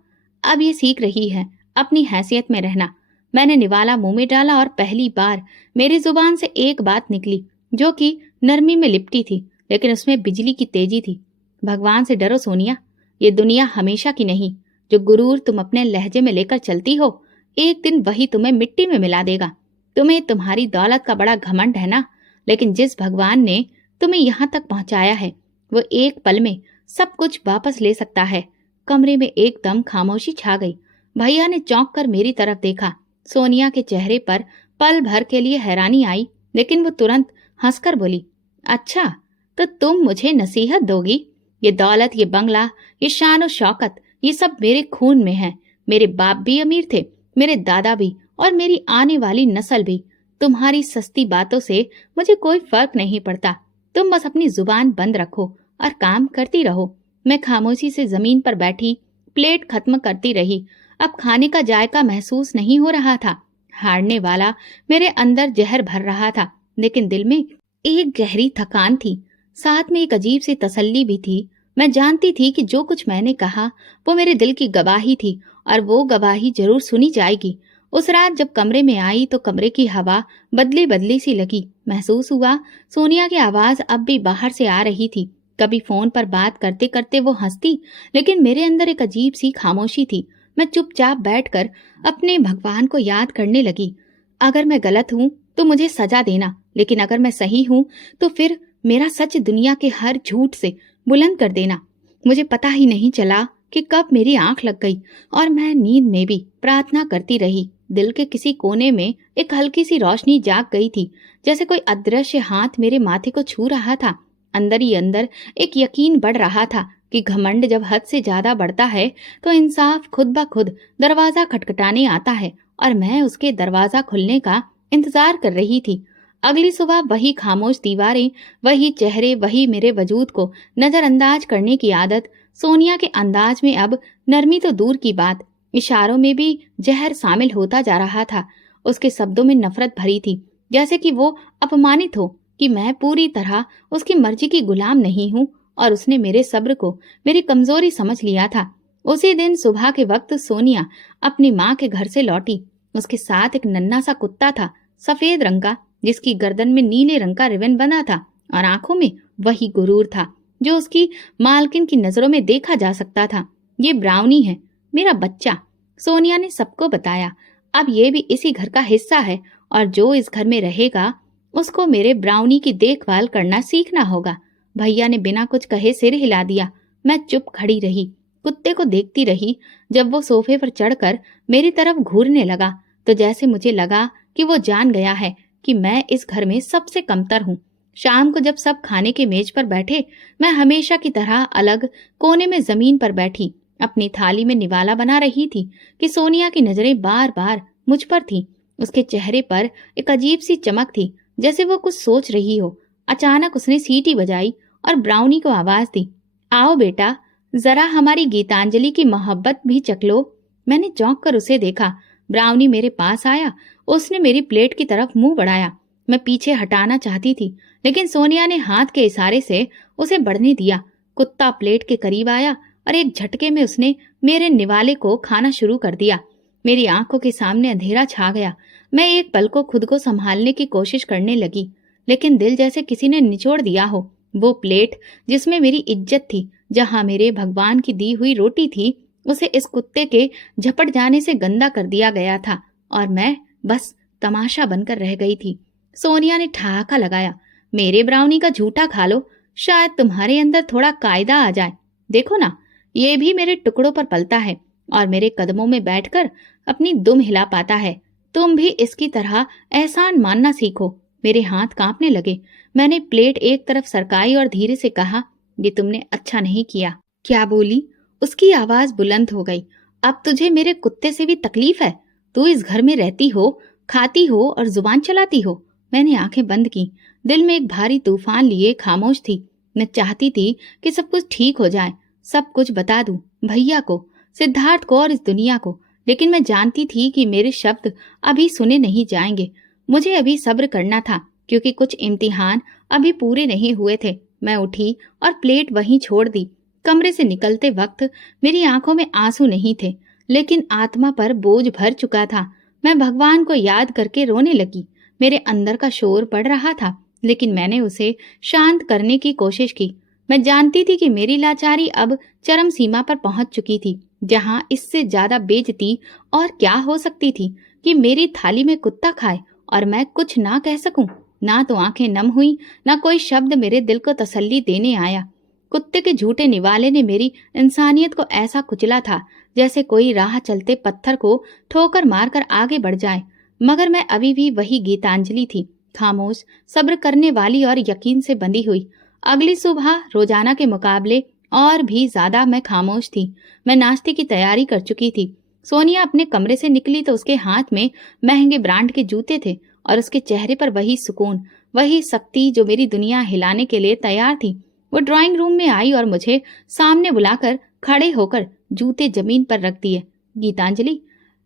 अब ये सीख रही है अपनी हैसियत में रहना। मैंने निवाला मुंह में डाला और पहली बार मेरी जुबान से एक बात निकली जो कि नरमी में लिपटी थी, लेकिन उसमें बिजली की तेजी थी। भगवान से डरो सोनिया, ये दुनिया हमेशा की नहीं। जो गुरूर तुम अपने लहजे में लेकर चलती हो, एक दिन वही तुम्हें मिट्टी में मिला देगा। तुम्हें तुम्हारी दौलत का बड़ा घमंड है ना, लेकिन जिस भगवान ने तुम्हें यहाँ तक पहुंचाया है वो एक पल में सब कुछ वापस ले सकता है। कमरे में एकदम खामोशी छा गई। भैया ने चौंक कर मेरी तरफ देखा। सोनिया के चेहरे पर पल भर के लिए हैरानी आई, लेकिन वो तुरंत हंसकर बोली, अच्छा तो तुम मुझे नसीहत दोगी? ये दौलत, ये बंगला, ये शान और शौकत, ये सब मेरे खून में है। मेरे बाप भी अमीर थे, मेरे दादा भी, और मेरी आने वाली नस्ल भी। तुम्हारी सस्ती बातों से मुझे कोई फर्क नहीं पड़ता। तुम बस अपनी जुबान बंद रखो और काम करती रहो। मैं खामोशी से जमीन पर बैठी प्लेट खत्म करती रही। अब खाने का जायका महसूस नहीं हो रहा था। हारने वाला मेरे अंदर जहर भर रहा था, लेकिन दिल में एक गहरी थकान थी। साथ में एक अजीब सी तसल्ली भी थी। मैं जानती थी कि जो कुछ मैंने कहा वो मेरे दिल की गवाही थी और वो गवाही जरूर सुनी जाएगी। उस रात जब कमरे में आई तो कमरे की हवा बदली बदली सी लगी। महसूस हुआ सोनिया की आवाज अब भी बाहर से आ रही थी। कभी फोन पर बात करते करते वो हंसती, लेकिन मेरे अंदर एक अजीब सी खामोशी थी। मैं चुपचाप बैठकर अपने भगवान को याद करने लगी। अगर मैं गलत हूँ तो मुझे सजा देना, लेकिन अगर मैं सही हूँ तो फिर मेरा सच दुनिया के हर झूठ से बुलंद कर देना। मुझे पता ही नहीं चला कि कब मेरी आंख लग गई और मैं नींद में भी प्रार्थना करती रही। दिल के किसी कोने में एक हल्की सी रोशनी जाग गई थी, जैसे कोई अदृश्य हाथ मेरे माथे को छू रहा था। अंदर ही अंदर एक यकीन बढ़ रहा था कि घमंड जब हद से ज्यादा बढ़ता है तो इंसाफ खुद ब खुद दरवाजा खटखटाने आता है, और मैं उसके दरवाजा खुलने का इंतजार कर रही थी। अगली सुबह वही खामोश दीवारें, वही चेहरे, वही मेरे वजूद को नजरअंदाज करने की आदत। सोनिया के अंदाज में अब नरमी तो दूर की बात, इशारों में भी जहर शामिल होता जा रहा था। उसके शब्दों में नफरत भरी थी, जैसे कि वो अपमानित हो कि मैं पूरी तरह उसकी मर्जी की गुलाम नहीं हूँ, और उसने मेरे सब्र को मेरी कमजोरी समझ लिया था। उसी दिन सुबह के वक्त सोनिया अपनी माँ के घर से लौटी। उसके साथ एक नन्हा सा कुत्ता था, सफेद रंग का, जिसकी गर्दन में नीले रंग का रिबन बना था और आंखों में वही गुरूर था जो उसकी मालकिन की नजरों में देखा जा सकता था। ये ब्राउनी है, मेरा बच्चा, सोनिया ने सबको बताया। अब ये भी इसी घर का हिस्सा है और जो इस घर में रहेगा उसको मेरे ब्राउनी की देखभाल करना सीखना होगा। भैया ने बिना कुछ कहे सिर हिला दिया। मैं चुप खड़ी रही, कुत्ते को देखती रही। जब वो सोफे पर चढ़कर मेरी तरफ घूरने लगा तो जैसे मुझे लगा कि वो जान गया है कि मैं इस घर में सबसे कमतर हूँ। शाम को जब सब खाने के मेज पर बैठे, मैं हमेशा की तरह अलग कोने में जमीन पर बैठी अपनी थाली में निवाला बना रही थी कि सोनिया की नजरें बार बार मुझ पर थी। उसके चेहरे पर एक अजीब सी चमक थी, जैसे वो कुछ सोच रही हो। अचानक उसने सीटी बजाई और ब्राउनी को आवाज दी, आओ बेटा, जरा हमारी गीतांजलि की मोहब्बत भी चख लो। मैंने चौंक कर उसे देखा। ब्राउनी मेरे पास आया। उसने मेरी प्लेट की तरफ मुंह बढ़ाया। मैं पीछे हटाना चाहती थी, लेकिन सोनिया ने हाथ के इशारे से उसे बढ़ने दिया। कुत्ता प्लेट के करीब आया और एक झटके में उसने मेरे निवाले को खाना शुरू कर दिया। मेरी आंखों के सामने अंधेरा छा गया। मैं एक पल को खुद को संभालने की कोशिश करने लगी, लेकिन दिल जैसे किसी ने निचोड़ दिया हो। वो प्लेट जिसमें मेरी इज्जत थी, जहां मेरे भगवान की दी हुई रोटी थी, उसे इस कुत्ते के झपट जाने से गंदा कर दिया गया था और मैं बस तमाशा बनकर रह गई थी। सोनिया ने ठहाका लगाया, मेरे ब्राउनी का झूठा खा लो, शायद तुम्हारे अंदर थोड़ा कायदा आ जाए। देखो ना, ये भी मेरे टुकड़ों पर पलता है और मेरे कदमों में बैठकर अपनी दुम हिला पाता है। तुम भी इसकी तरह एहसान मानना सीखो। मेरे हाथ कांपने लगे। मैंने प्लेट एक तरफ सरकाई और धीरे से कहा, ये तुमने अच्छा नहीं किया। क्या बोली? उसकी आवाज बुलंद हो गई। अब तुझे मेरे कुत्ते से भी तकलीफ है? तू इस घर में रहती हो, खाती हो और जुबान चलाती हो। मैंने आंखें बंद की। दिल में एक भारी तूफान लिए खामोश थी। मैं चाहती थी कि सब कुछ ठीक हो जाए, सब कुछ बता दूं भैया को, सिद्धार्थ को और इस दुनिया को, लेकिन मैं जानती थी कि मेरे शब्द अभी सुने नहीं जाएंगे। मुझे अभी सब्र करना था, क्योंकि कुछ इम्तिहान अभी पूरे नहीं हुए थे। मैं उठी और प्लेट वहीं छोड़ दी। कमरे से निकलते वक्त मेरी आंखों में आंसू नहीं थे, लेकिन आत्मा पर बोझ भर चुका था। मैं भगवान को याद करके रोने लगी। मेरे अंदर का शोर बढ़ रहा था, लेकिन मैंने उसे शांत करने की कोशिश की। मैं जानती थी कि मेरी लाचारी अब चरम सीमा पर पहुंच चुकी थी, जहां इससे ज्यादा बेइज्जती और क्या हो सकती थी कि मेरी थाली में कुत्ता खाए और मैं कुछ ना कह सकूं। ना तो आंखें नम हुई, ना कोई शब्द मेरे दिल को तसल्ली देने आया। कुत्ते के झूठे निवाले ने मेरी इंसानियत को ऐसा कुचला था, जैसे कोई राह चलते पत्थर को ठोकर मारकर आगे बढ़ जाए। मगर मैं अभी भी वही गीतांजलि थी, खामोश, सब्र करने वाली और यकीन से बंधी हुई। अगली सुबह रोजाना के मुकाबले और भी ज्यादा मैं खामोश थी। मैं नाश्ते की तैयारी कर चुकी थी। सोनिया अपने कमरे से निकली तो उसके हाथ में महंगे ब्रांड के जूते थे और उसके चेहरे पर वही सुकून, वही शक्ति जो मेरी दुनिया हिलाने के लिए तैयार थी। वो ड्राइंग रूम में आई और मुझे सामने बुलाकर खड़े होकर जूते जमीन पर रख दिए। गीतांजलि,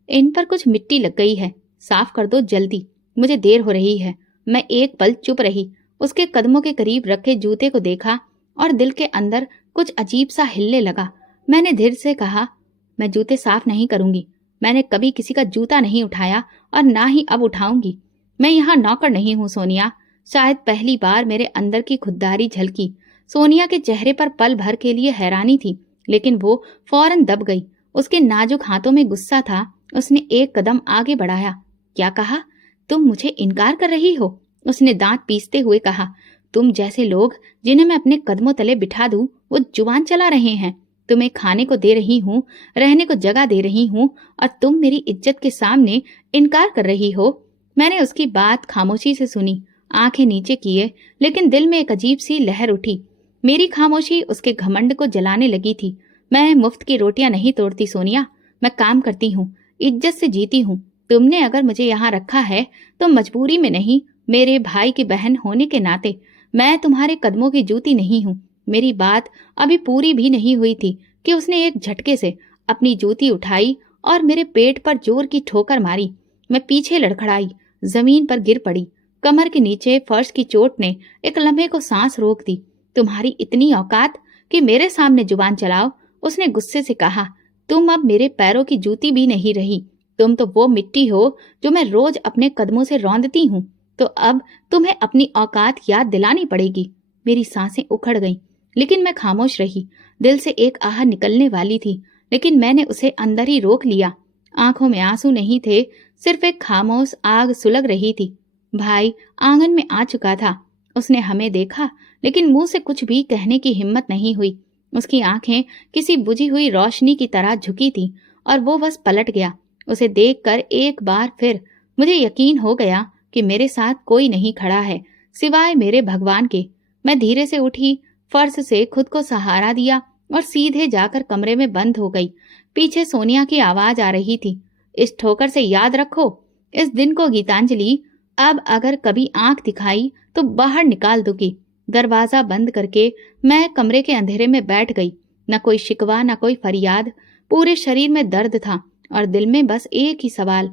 इन पर कुछ मिट्टी लग गई है, साफ कर दो जल्दी, मुझे देर हो रही है। मैं एक पल चुप रही। उसके कदमों के करीब रखे जूते को देखा और दिल के अंदर कुछ अजीब सा हिलने लगा। मैंने धीरे से कहा, मैं जूते साफ नहीं करूंगी। मैंने कभी किसी का जूता नहीं उठाया और ना ही अब उठाऊंगी। मैं यहाँ नौकर नहीं हूँ सोनिया। शायद पहली बार मेरे अंदर की खुददारी झलकी। सोनिया के चेहरे पर पल भर के लिए हैरानी थी, लेकिन वो फौरन दब गई। उसके नाजुक हाथों में गुस्सा था। उसने एक कदम आगे बढ़ाया। क्या कहा? तुम मुझे इनकार कर रही हो? उसने दांत पीसते हुए कहा। तुम जैसे लोग जिन्हें मैं अपने कदमों तले बिठा दूं, वो जुबान चला रहे हैं। तुम्हें खाने को दे रही हूँ, रहने को जगह दे रही हूँ, और तुम मेरी इज्जत के सामने इनकार कर रही हो। मैंने उसकी बात खामोशी से सुनी, आंखें नीचे किए, लेकिन दिल में एक अजीब सी लहर उठी। मेरी खामोशी उसके घमंड को जलाने लगी थी। मैं मुफ्त की रोटियां नहीं तोड़ती सोनिया, मैं काम करती हूँ, इज्जत से जीती हूँ। तुमने अगर मुझे यहाँ रखा है तो मजबूरी में नहीं, मेरे भाई की बहन होने के नाते। मैं तुम्हारे कदमों की जूती नहीं हूँ। मेरी बात अभी पूरी भी नहीं हुई थी कि उसने एक झटके से अपनी जूती उठाई और मेरे पेट पर जोर की ठोकर मारी। मैं पीछे लड़खड़ाई, जमीन पर गिर पड़ी। कमर के नीचे फर्श की चोट ने एक लम्हे को सांस रोक दी। तुम्हारी इतनी औकात कि मेरे सामने जुबान चलाओ? उसने गुस्से से कहा। तुम अब मेरे पैरों की जूती भी नहीं रही। तुम तो वो मिट्टी हो जो मैं रोज अपने कदमों से रौंदती हूँ। तो अब तुम्हें अपनी औकात याद दिलानी पड़ेगी। मेरी सांसें उखड़ गईं, लेकिन मैं खामोश रही। दिल से एक आह निकलने वाली थी, लेकिन मैंने उसे अंदर ही रोक लिया। आंखों में आंसू नहीं थे, सिर्फ एक खामोश आग सुलग रही थी। भाई आंगन में आ चुका था। उसने हमें देखा, लेकिन मुंह से कुछ भी कहने की हिम्मत नहीं हुई। उसकी आंखें किसी बुझी हुई रोशनी की तरह झुकी थी और वो बस पलट गया। उसे देखकर एक बार फिर मुझे यकीन हो गया कि मेरे साथ कोई नहीं खड़ा है सिवाय मेरे भगवान के। मैं धीरे से उठी, फर्श से खुद को सहारा दिया और सीधे जाकर कमरे में बंद हो गई। पीछे सोनिया की आवाज आ रही थी। इस ठोकर से याद रखो इस दिन को गीतांजलि। अब अगर कभी आंख दिखाई तो बाहर निकाल दूंगी। दरवाजा बंद करके मैं कमरे के अंधेरे में बैठ गई। न कोई शिकवा न कोई फरियाद, पूरे शरीर में दर्द था और दिल में बस एक ही सवाल,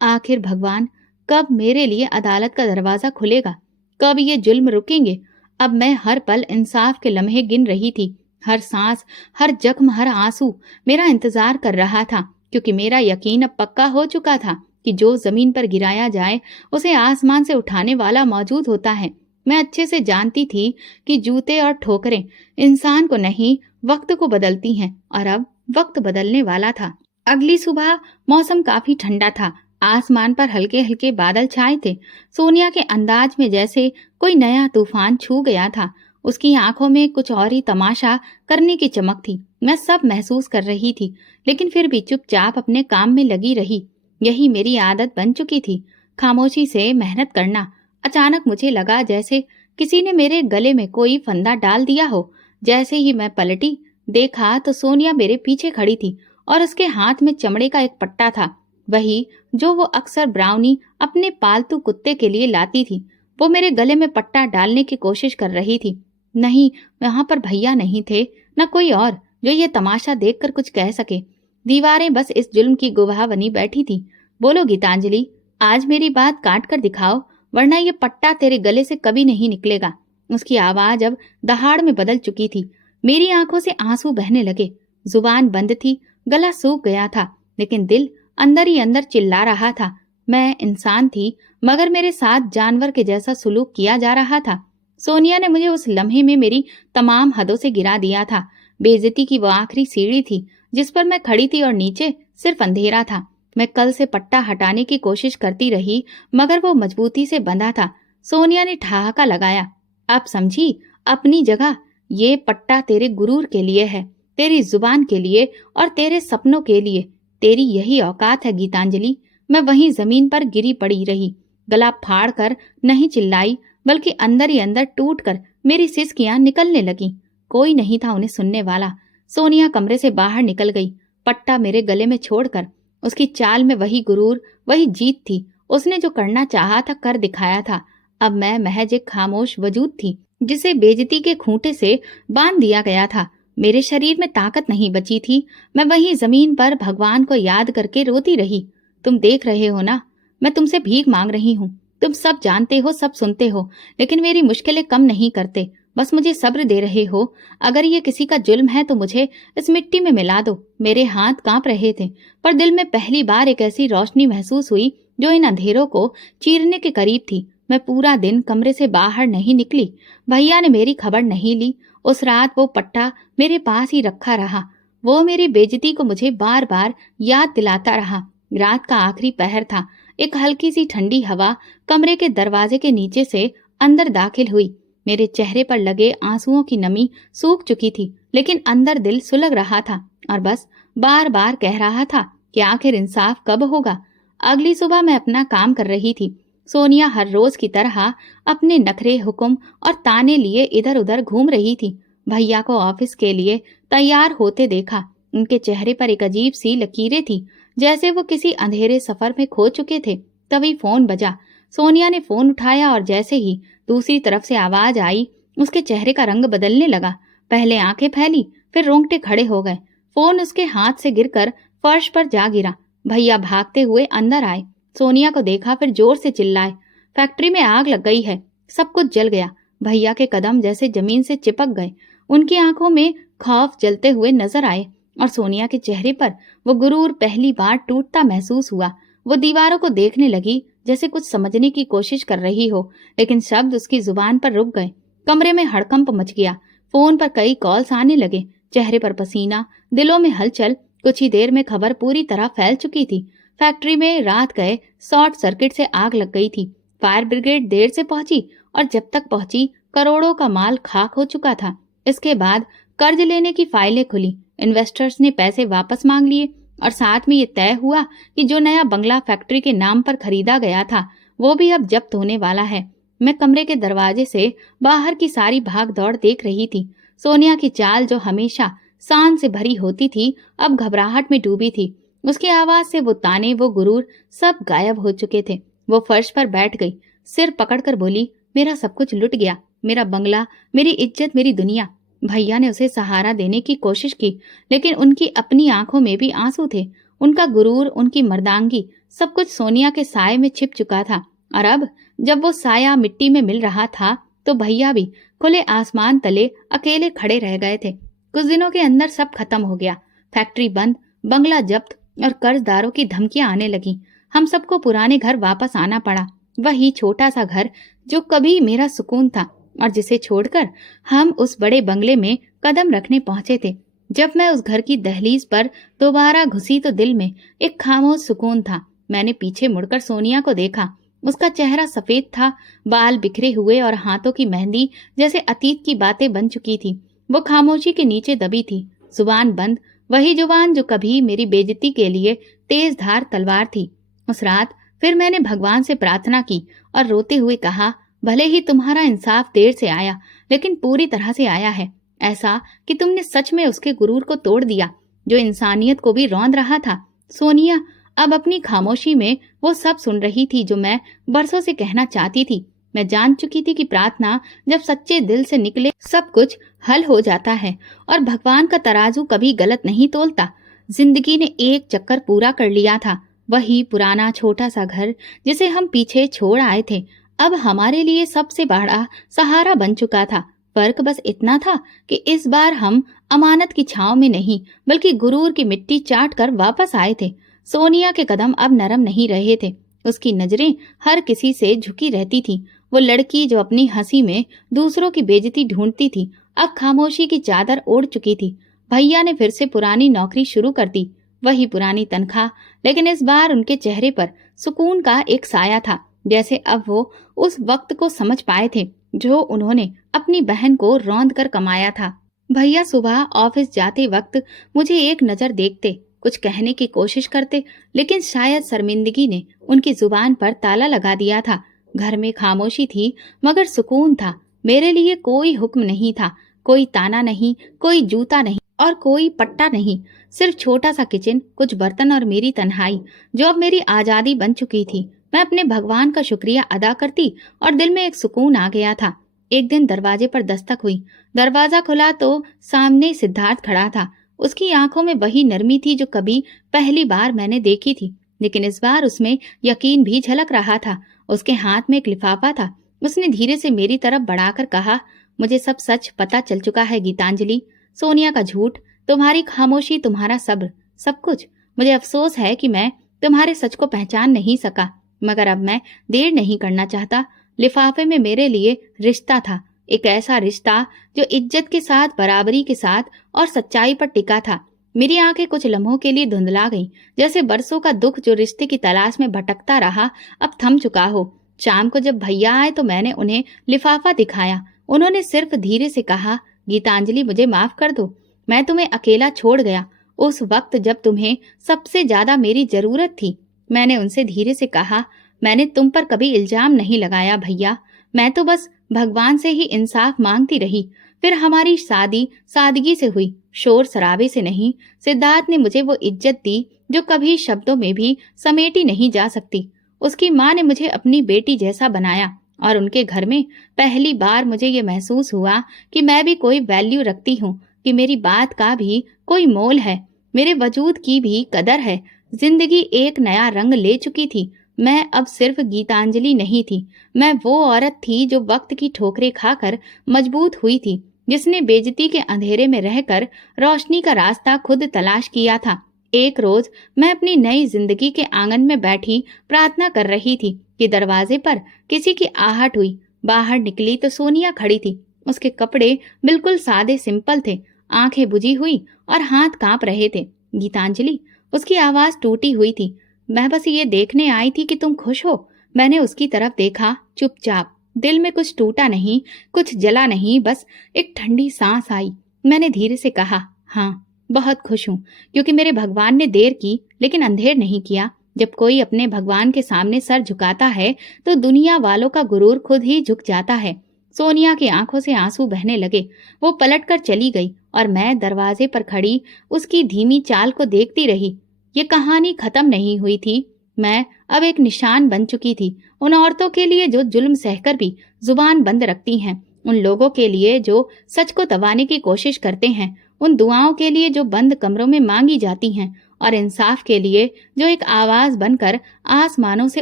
आखिर भगवान कब मेरे लिए अदालत का दरवाजा खुलेगा, कब ये जुल्म रुकेंगे। अब मैं हर पल इंसाफ के लम्हे गिन रही थी। हर सांस, हर जख्म, हर आंसू मेरा इंतजार कर रहा था, क्योंकि मेरा यकीन अब पक्का हो चुका था कि जो जमीन पर गिराया जाए उसे आसमान से उठाने वाला मौजूद होता है। मैं अच्छे से जानती थी कि जूते और ठोकरें इंसान को नहीं, वक्त को बदलती हैं, और अब वक्त बदलने वाला था। अगली सुबह मौसम काफी ठंडा था। आसमान पर हल्के हल्के बादल छाए थे। सोनिया के अंदाज में जैसे कोई नया तूफान छू गया था। उसकी आंखों में कुछ और ही तमाशा करने की चमक थी। मैं सब महसूस कर रही थी, लेकिन फिर भी चुपचाप अपने काम में लगी रही। यही मेरी आदत बन चुकी थी, खामोशी से मेहनत करना। अचानक मुझे लगा जैसे किसी ने मेरे गले में कोई फंदा डाल दिया हो। जैसे ही मैं पलटी, देखा तो सोनिया मेरे पीछे खड़ी थी और उसके हाथ में चमड़े का एक पट्टा था, वही जो वो अक्सर ब्राउनी अपने पालतू कुत्ते के लिए लाती थी। वो मेरे गले में पट्टा डालने की कोशिश कर रही थी। नहीं, वहां पर भैया नहीं थे, न कोई और जो ये तमाशा देखकर कुछ कह सके। दीवारें बस इस जुल्म की गवाह बनी बैठी थी। बोलो गीतांजलि, आज मेरी बात काट कर दिखाओ, वरना ये पट्टा तेरे गले से कभी नहीं निकलेगा। उसकी आवाज अब दहाड़ में बदल चुकी थी। मेरी आंखों से आंसू बहने लगे। जुबान बंद थी, गला सूख गया था, लेकिन दिल अंदर ही अंदर चिल्ला रहा था। मैं इंसान थी, मगर मेरे साथ जानवर के जैसा सुलूक किया जा रहा था। सोनिया ने मुझे उस लम्हे में मेरी तमाम हदों से गिरा दिया था। बेइज्जती की वो आखिरी सीढ़ी थी जिस पर मैं खड़ी थी, और नीचे सिर्फ अंधेरा था। मैं कल से पट्टा हटाने की कोशिश करती रही, मगर वो मजबूती से बंधा था। सोनिया ने ठहाका लगाया। अब समझी अपनी जगह। ये पट्टा तेरे गुरूर के लिए है, तेरी जुबान के लिए और तेरे सपनों के लिए। तेरी यही औकात है गीतांजलि। मैं वहीं जमीन पर गिरी पड़ी रही। गला फाड़ कर नहीं चिल्लाई, बल्कि अंदर ही अंदर टूट कर मेरी सिसकियां निकलने लगी। कोई नहीं था उन्हें सुनने वाला। सोनिया कमरे से बाहर निकल गई, पट्टा मेरे गले में छोड़कर। उसकी चाल में वही गुरूर, वही जीत थी। उसने जो करना चाहा था कर दिखाया था। अब मैं महज एक खामोश वजूद थी, जिसे बेइज्जती के खूंटे से बांध दिया गया था। मेरे शरीर में ताकत नहीं बची थी। मैं वहीं जमीन पर भगवान को याद करके रोती रही। तुम देख रहे हो ना, मैं तुमसे भीख मांग रही हूँ। तुम सब जानते हो, सब सुनते हो, लेकिन मेरी मुश्किलें कम नहीं करते। बस मुझे सब्र दे रहे हो। अगर ये किसी का जुल्म है तो मुझे इस मिट्टी में मिला दो। मेरे हाथ कांप रहे थे, पर दिल में पहली बार एक ऐसी रोशनी महसूस हुई जो इन अंधेरों को चीरने के करीब थी। मैं पूरा दिन कमरे से बाहर नहीं निकली। भैया ने मेरी खबर नहीं ली। उस रात वो पट्टा मेरे पास ही रखा रहा। वो मेरी बेइज्जती को मुझे बार बार याद दिलाता रहा। रात का आखिरी पहर था। एक हल्की सी ठंडी हवा कमरे के दरवाजे के नीचे से अंदर दाखिल हुई। मेरे चेहरे पर लगे आंसुओं की नमी सूख चुकी थी, लेकिन अंदर दिल सुलग रहा था और बस बार बार कह रहा था कि आखिर इंसाफ कब होगा। अगली सुबह मैं अपना काम कर रही थी। सोनिया हर रोज की तरह अपने नखरे, हुक्म और ताने लिए इधर उधर घूम रही थी। भैया को ऑफिस के लिए तैयार होते देखा। उनके चेहरे पर एक अजीब सी लकीरें थी, जैसे वो किसी अंधेरे सफर में खो चुके थे। तभी फोन बजा। सोनिया ने फोन उठाया और जैसे ही दूसरी तरफ से आवाज आई, उसके चेहरे का रंग बदलने लगा। पहले आंखें फैली, फिर रोंगटे खड़े हो गए। फोन उसके हाथ से गिरकर फर्श पर जा गिरा। भैया भागते हुए अंदर आए। सोनिया को देखा, फिर जोर से चिल्लाए, फैक्ट्री में आग लग गई है, सब कुछ जल गया। भैया के कदम जैसे जमीन से चिपक गए। उनकी आंखों में खौफ जलते हुए नजर आए और सोनिया के चेहरे पर वो गुरूर पहली बार टूटता महसूस हुआ। वो दीवारों को देखने लगी, जैसे कुछ समझने की कोशिश कर रही हो, लेकिन शब्द उसकी जुबान पर रुक गए। कमरे में हड़कंप मच गया। फोन पर कई कॉल्स आने लगे। चेहरे पर पसीना, दिलों में हलचल। कुछ ही देर में खबर पूरी तरह फैल चुकी थी। फैक्ट्री में रात गए शॉर्ट सर्किट से आग लग गई थी। फायर ब्रिगेड देर से पहुंची और जब तक पहुंची करोड़ों का माल खाक हो चुका था। इसके बाद कर्ज लेने की फाइलें खुली। इन्वेस्टर्स ने पैसे वापस मांग लिए और साथ में ये तय हुआ कि जो नया बंगला फैक्ट्री के नाम पर खरीदा गया था वो भी अब जब्त होने वाला है। मैं कमरे के दरवाजे से बाहर की सारी भाग दौड़ देख रही थी। सोनिया की चाल जो हमेशा शान से भरी होती थी, अब घबराहट में डूबी थी। उसकी आवाज से वो ताने, वो गुरूर सब गायब हो चुके थे। वो फर्श पर बैठ गई, सिर पकड़कर बोली, मेरा सब कुछ लुट गया, मेरा बंगला, मेरी इज्जत, मेरी दुनिया। भैया ने उसे सहारा देने की कोशिश की, लेकिन उनकी अपनी आंखों में भी आंसू थे। उनका गुरूर, उनकी मर्दांगी, सब कुछ सोनिया के साये में छिप चुका था। और अब जब वो साया मिट्टी में मिल रहा था, तो भैया भी खुले आसमान तले अकेले खड़े रह गए थे। कुछ दिनों के अंदर सब खत्म हो गया। फैक्ट्री बंद, बंगला जब्त और कर्जदारों की धमकियां आने लगी। हम सबको पुराने घर वापस आना पड़ा, वही छोटा सा घर जो कभी मेरा सुकून था और जिसे छोड़कर हम उस बड़े बंगले में कदम रखने पहुंचे थे। जब मैं उस घर की दहलीज पर दोबारा घुसी तो दिल में एक खामोश सुकून था। मैंने पीछे मुड़कर सोनिया को देखा। उसका चेहरा सफेद था, बाल बिखरे हुए और हाथों की मेहंदी जैसे अतीत की बातें बन चुकी थी। वो खामोशी के नीचे दबी थी, जुबान बंद, वही जुबान जो कभी मेरी बेइज्जती के लिए तेज धार तलवार थी। उस रात फिर मैंने भगवान से प्रार्थना की और रोते हुए कहा, भले ही तुम्हारा इंसाफ देर से आया, लेकिन पूरी तरह से आया है। ऐसा कि तुमने सच में उसके गुरूर को तोड़ दिया, जो इंसानियत को भी रौंद रहा था। सोनिया अब अपनी खामोशी में वो सब सुन रही थी जो मैं बरसों से कहना चाहती थी। मैं जान चुकी थी कि प्रार्थना जब सच्चे दिल से निकले, सब कुछ हल हो जाता है और भगवान का तराजू कभी गलत नहीं तोलता। जिंदगी ने एक चक्कर पूरा कर लिया था। वही पुराना छोटा सा घर जिसे हम पीछे छोड़ आए थे, अब हमारे लिए सबसे बड़ा सहारा बन चुका था। फर्क बस इतना था कि इस बार हम अमानत की छांव में नहीं, बल्कि गुरूर की मिट्टी चाट कर वापस आए थे। सोनिया के कदम अब नरम नहीं रहे थे। उसकी नजरें हर किसी से झुकी रहती थी। वो लड़की जो अपनी हंसी में दूसरों की बेइज्जती ढूंढती थी, अब खामोशी की चादर ओढ़ चुकी थी। भैया ने फिर से पुरानी नौकरी शुरू कर दी, वही पुरानी तनख्वाह, लेकिन इस बार उनके चेहरे पर सुकून का एक साया था, जैसे अब वो उस वक्त को समझ पाए थे जो उन्होंने अपनी बहन को रौंद कर कमाया था। भैया सुबह ऑफिस जाते वक्त मुझे एक नजर देखते, कुछ कहने की कोशिश करते, लेकिन शायद शर्मिंदगी ने उनकी जुबान पर ताला लगा दिया था। घर में खामोशी थी, मगर सुकून था। मेरे लिए कोई हुक्म नहीं था, कोई ताना नहीं, कोई जूता नहीं और कोई पट्टा नहीं। सिर्फ छोटा सा किचन, कुछ बर्तन और मेरी तन्हाई, जो अब मेरी आजादी बन चुकी थी। मैं अपने भगवान का शुक्रिया अदा करती और दिल में एक सुकून आ गया था। एक दिन दरवाजे पर दस्तक हुई। दरवाजा खुला तो सामने सिद्धार्थ खड़ा था। उसकी आंखों में वही नरमी थी जो कभी पहली बार मैंने देखी थी, लेकिन इस बार उसमें यकीन भी झलक रहा था। उसके हाथ में एक लिफाफा था। उसने धीरे से मेरी तरफ बढ़ाकर कहा, मुझे सब सच पता चल चुका है गीतांजलि। सोनिया का झूठ, तुम्हारी खामोशी, तुम्हारा सब्र, सब कुछ। मुझे अफसोस है कि मैं तुम्हारे सच को पहचान नहीं सका, मगर अब मैं देर नहीं करना चाहता। लिफाफे में मेरे लिए रिश्ता था, एक ऐसा रिश्ता जो इज्जत के साथ, बराबरी के साथ और सच्चाई पर टिका था। मेरी आंखें कुछ लम्हों के लिए धुंधला गईं, जैसे बरसों का दुख जो रिश्ते की तलाश में भटकता रहा अब थम चुका हो। शाम को जब भैया आए तो मैंने उन्हें लिफाफा दिखाया। उन्होंने सिर्फ धीरे से कहा, गीतांजलि मुझे माफ कर दो, मैं तुम्हें अकेला छोड़ गया उस वक्त जब तुम्हें सबसे ज्यादा मेरी जरूरत थी। मैंने उनसे धीरे से कहा, मैंने तुम पर कभी इल्जाम नहीं लगाया भैया, मैं तो बस भगवान से ही इंसाफ मांगती रही। फिर हमारी शादी सादगी से हुई, शोर शराबे से नहीं। सिद्धार्थ ने मुझे वो इज्जत दी जो कभी शब्दों में भी समेटी नहीं जा सकती। उसकी माँ ने मुझे अपनी बेटी जैसा बनाया और उनके घर में पहली बार मुझे ये महसूस हुआ कि मैं भी कोई वैल्यू रखती हूँ, कि मेरी बात का भी कोई मोल है, मेरे वजूद की भी कदर है। जिंदगी एक नया रंग ले चुकी थी। मैं अब सिर्फ गीतांजलि नहीं थी, मैं वो औरत थी जो वक्त की ठोकरें खाकर मजबूत हुई थी, जिसने बेइज्जती के अंधेरे में रहकर रोशनी का रास्ता खुद तलाश किया था। एक रोज मैं अपनी नई जिंदगी के आंगन में बैठी प्रार्थना कर रही थी कि दरवाजे पर किसी की आहट हुई। बाहर निकली तो सोनिया खड़ी थी। उसके कपड़े बिल्कुल सादे सिंपल थे, आंखें बुझी हुई और हाथ कांप रहे थे। गीतांजलि, उसकी आवाज टूटी हुई थी, मैं बस ये देखने आई थी कि तुम खुश हो। मैंने उसकी तरफ देखा, चुपचाप। दिल में कुछ टूटा नहीं, कुछ जला नहीं, बस एक ठंडी सांस आई। मैंने धीरे से कहा, हाँ बहुत खुश हूँ, क्योंकि मेरे भगवान ने देर की लेकिन अंधेर नहीं किया। जब कोई अपने भगवान के सामने सर झुकाता है तो दुनिया वालों का गुरूर खुद ही झुक जाता है। सोनिया की आंखों से आंसू बहने लगे। वो पलटकर चली गई और मैं दरवाजे पर खड़ी उसकी धीमी चाल को देखती रही। ये कहानी खत्म नहीं हुई थी। मैं अब एक निशान बन चुकी थी, उन औरतों के लिए जो जुल्म सहकर भी जुबान बंद रखती हैं, उन लोगों के लिए जो सच को दबाने की कोशिश करते हैं, उन दुआओं के लिए जो बंद कमरों में मांगी जाती हैं, और इंसाफ के लिए जो एक आवाज बनकर आसमानों से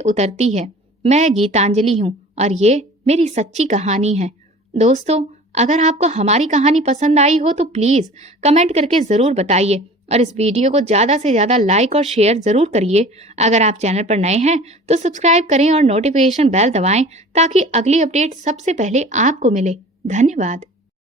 उतरती है। मैं गीतांजलि हूँ और ये मेरी सच्ची कहानी है। दोस्तों, अगर आपको हमारी कहानी पसंद आई हो तो प्लीज कमेंट करके जरूर बताइए और इस वीडियो को ज्यादा से ज्यादा लाइक और शेयर जरूर करिए। अगर आप चैनल पर नए हैं तो सब्सक्राइब करें और नोटिफिकेशन बेल दबाएं ताकि अगली अपडेट सबसे पहले आपको मिले। धन्यवाद।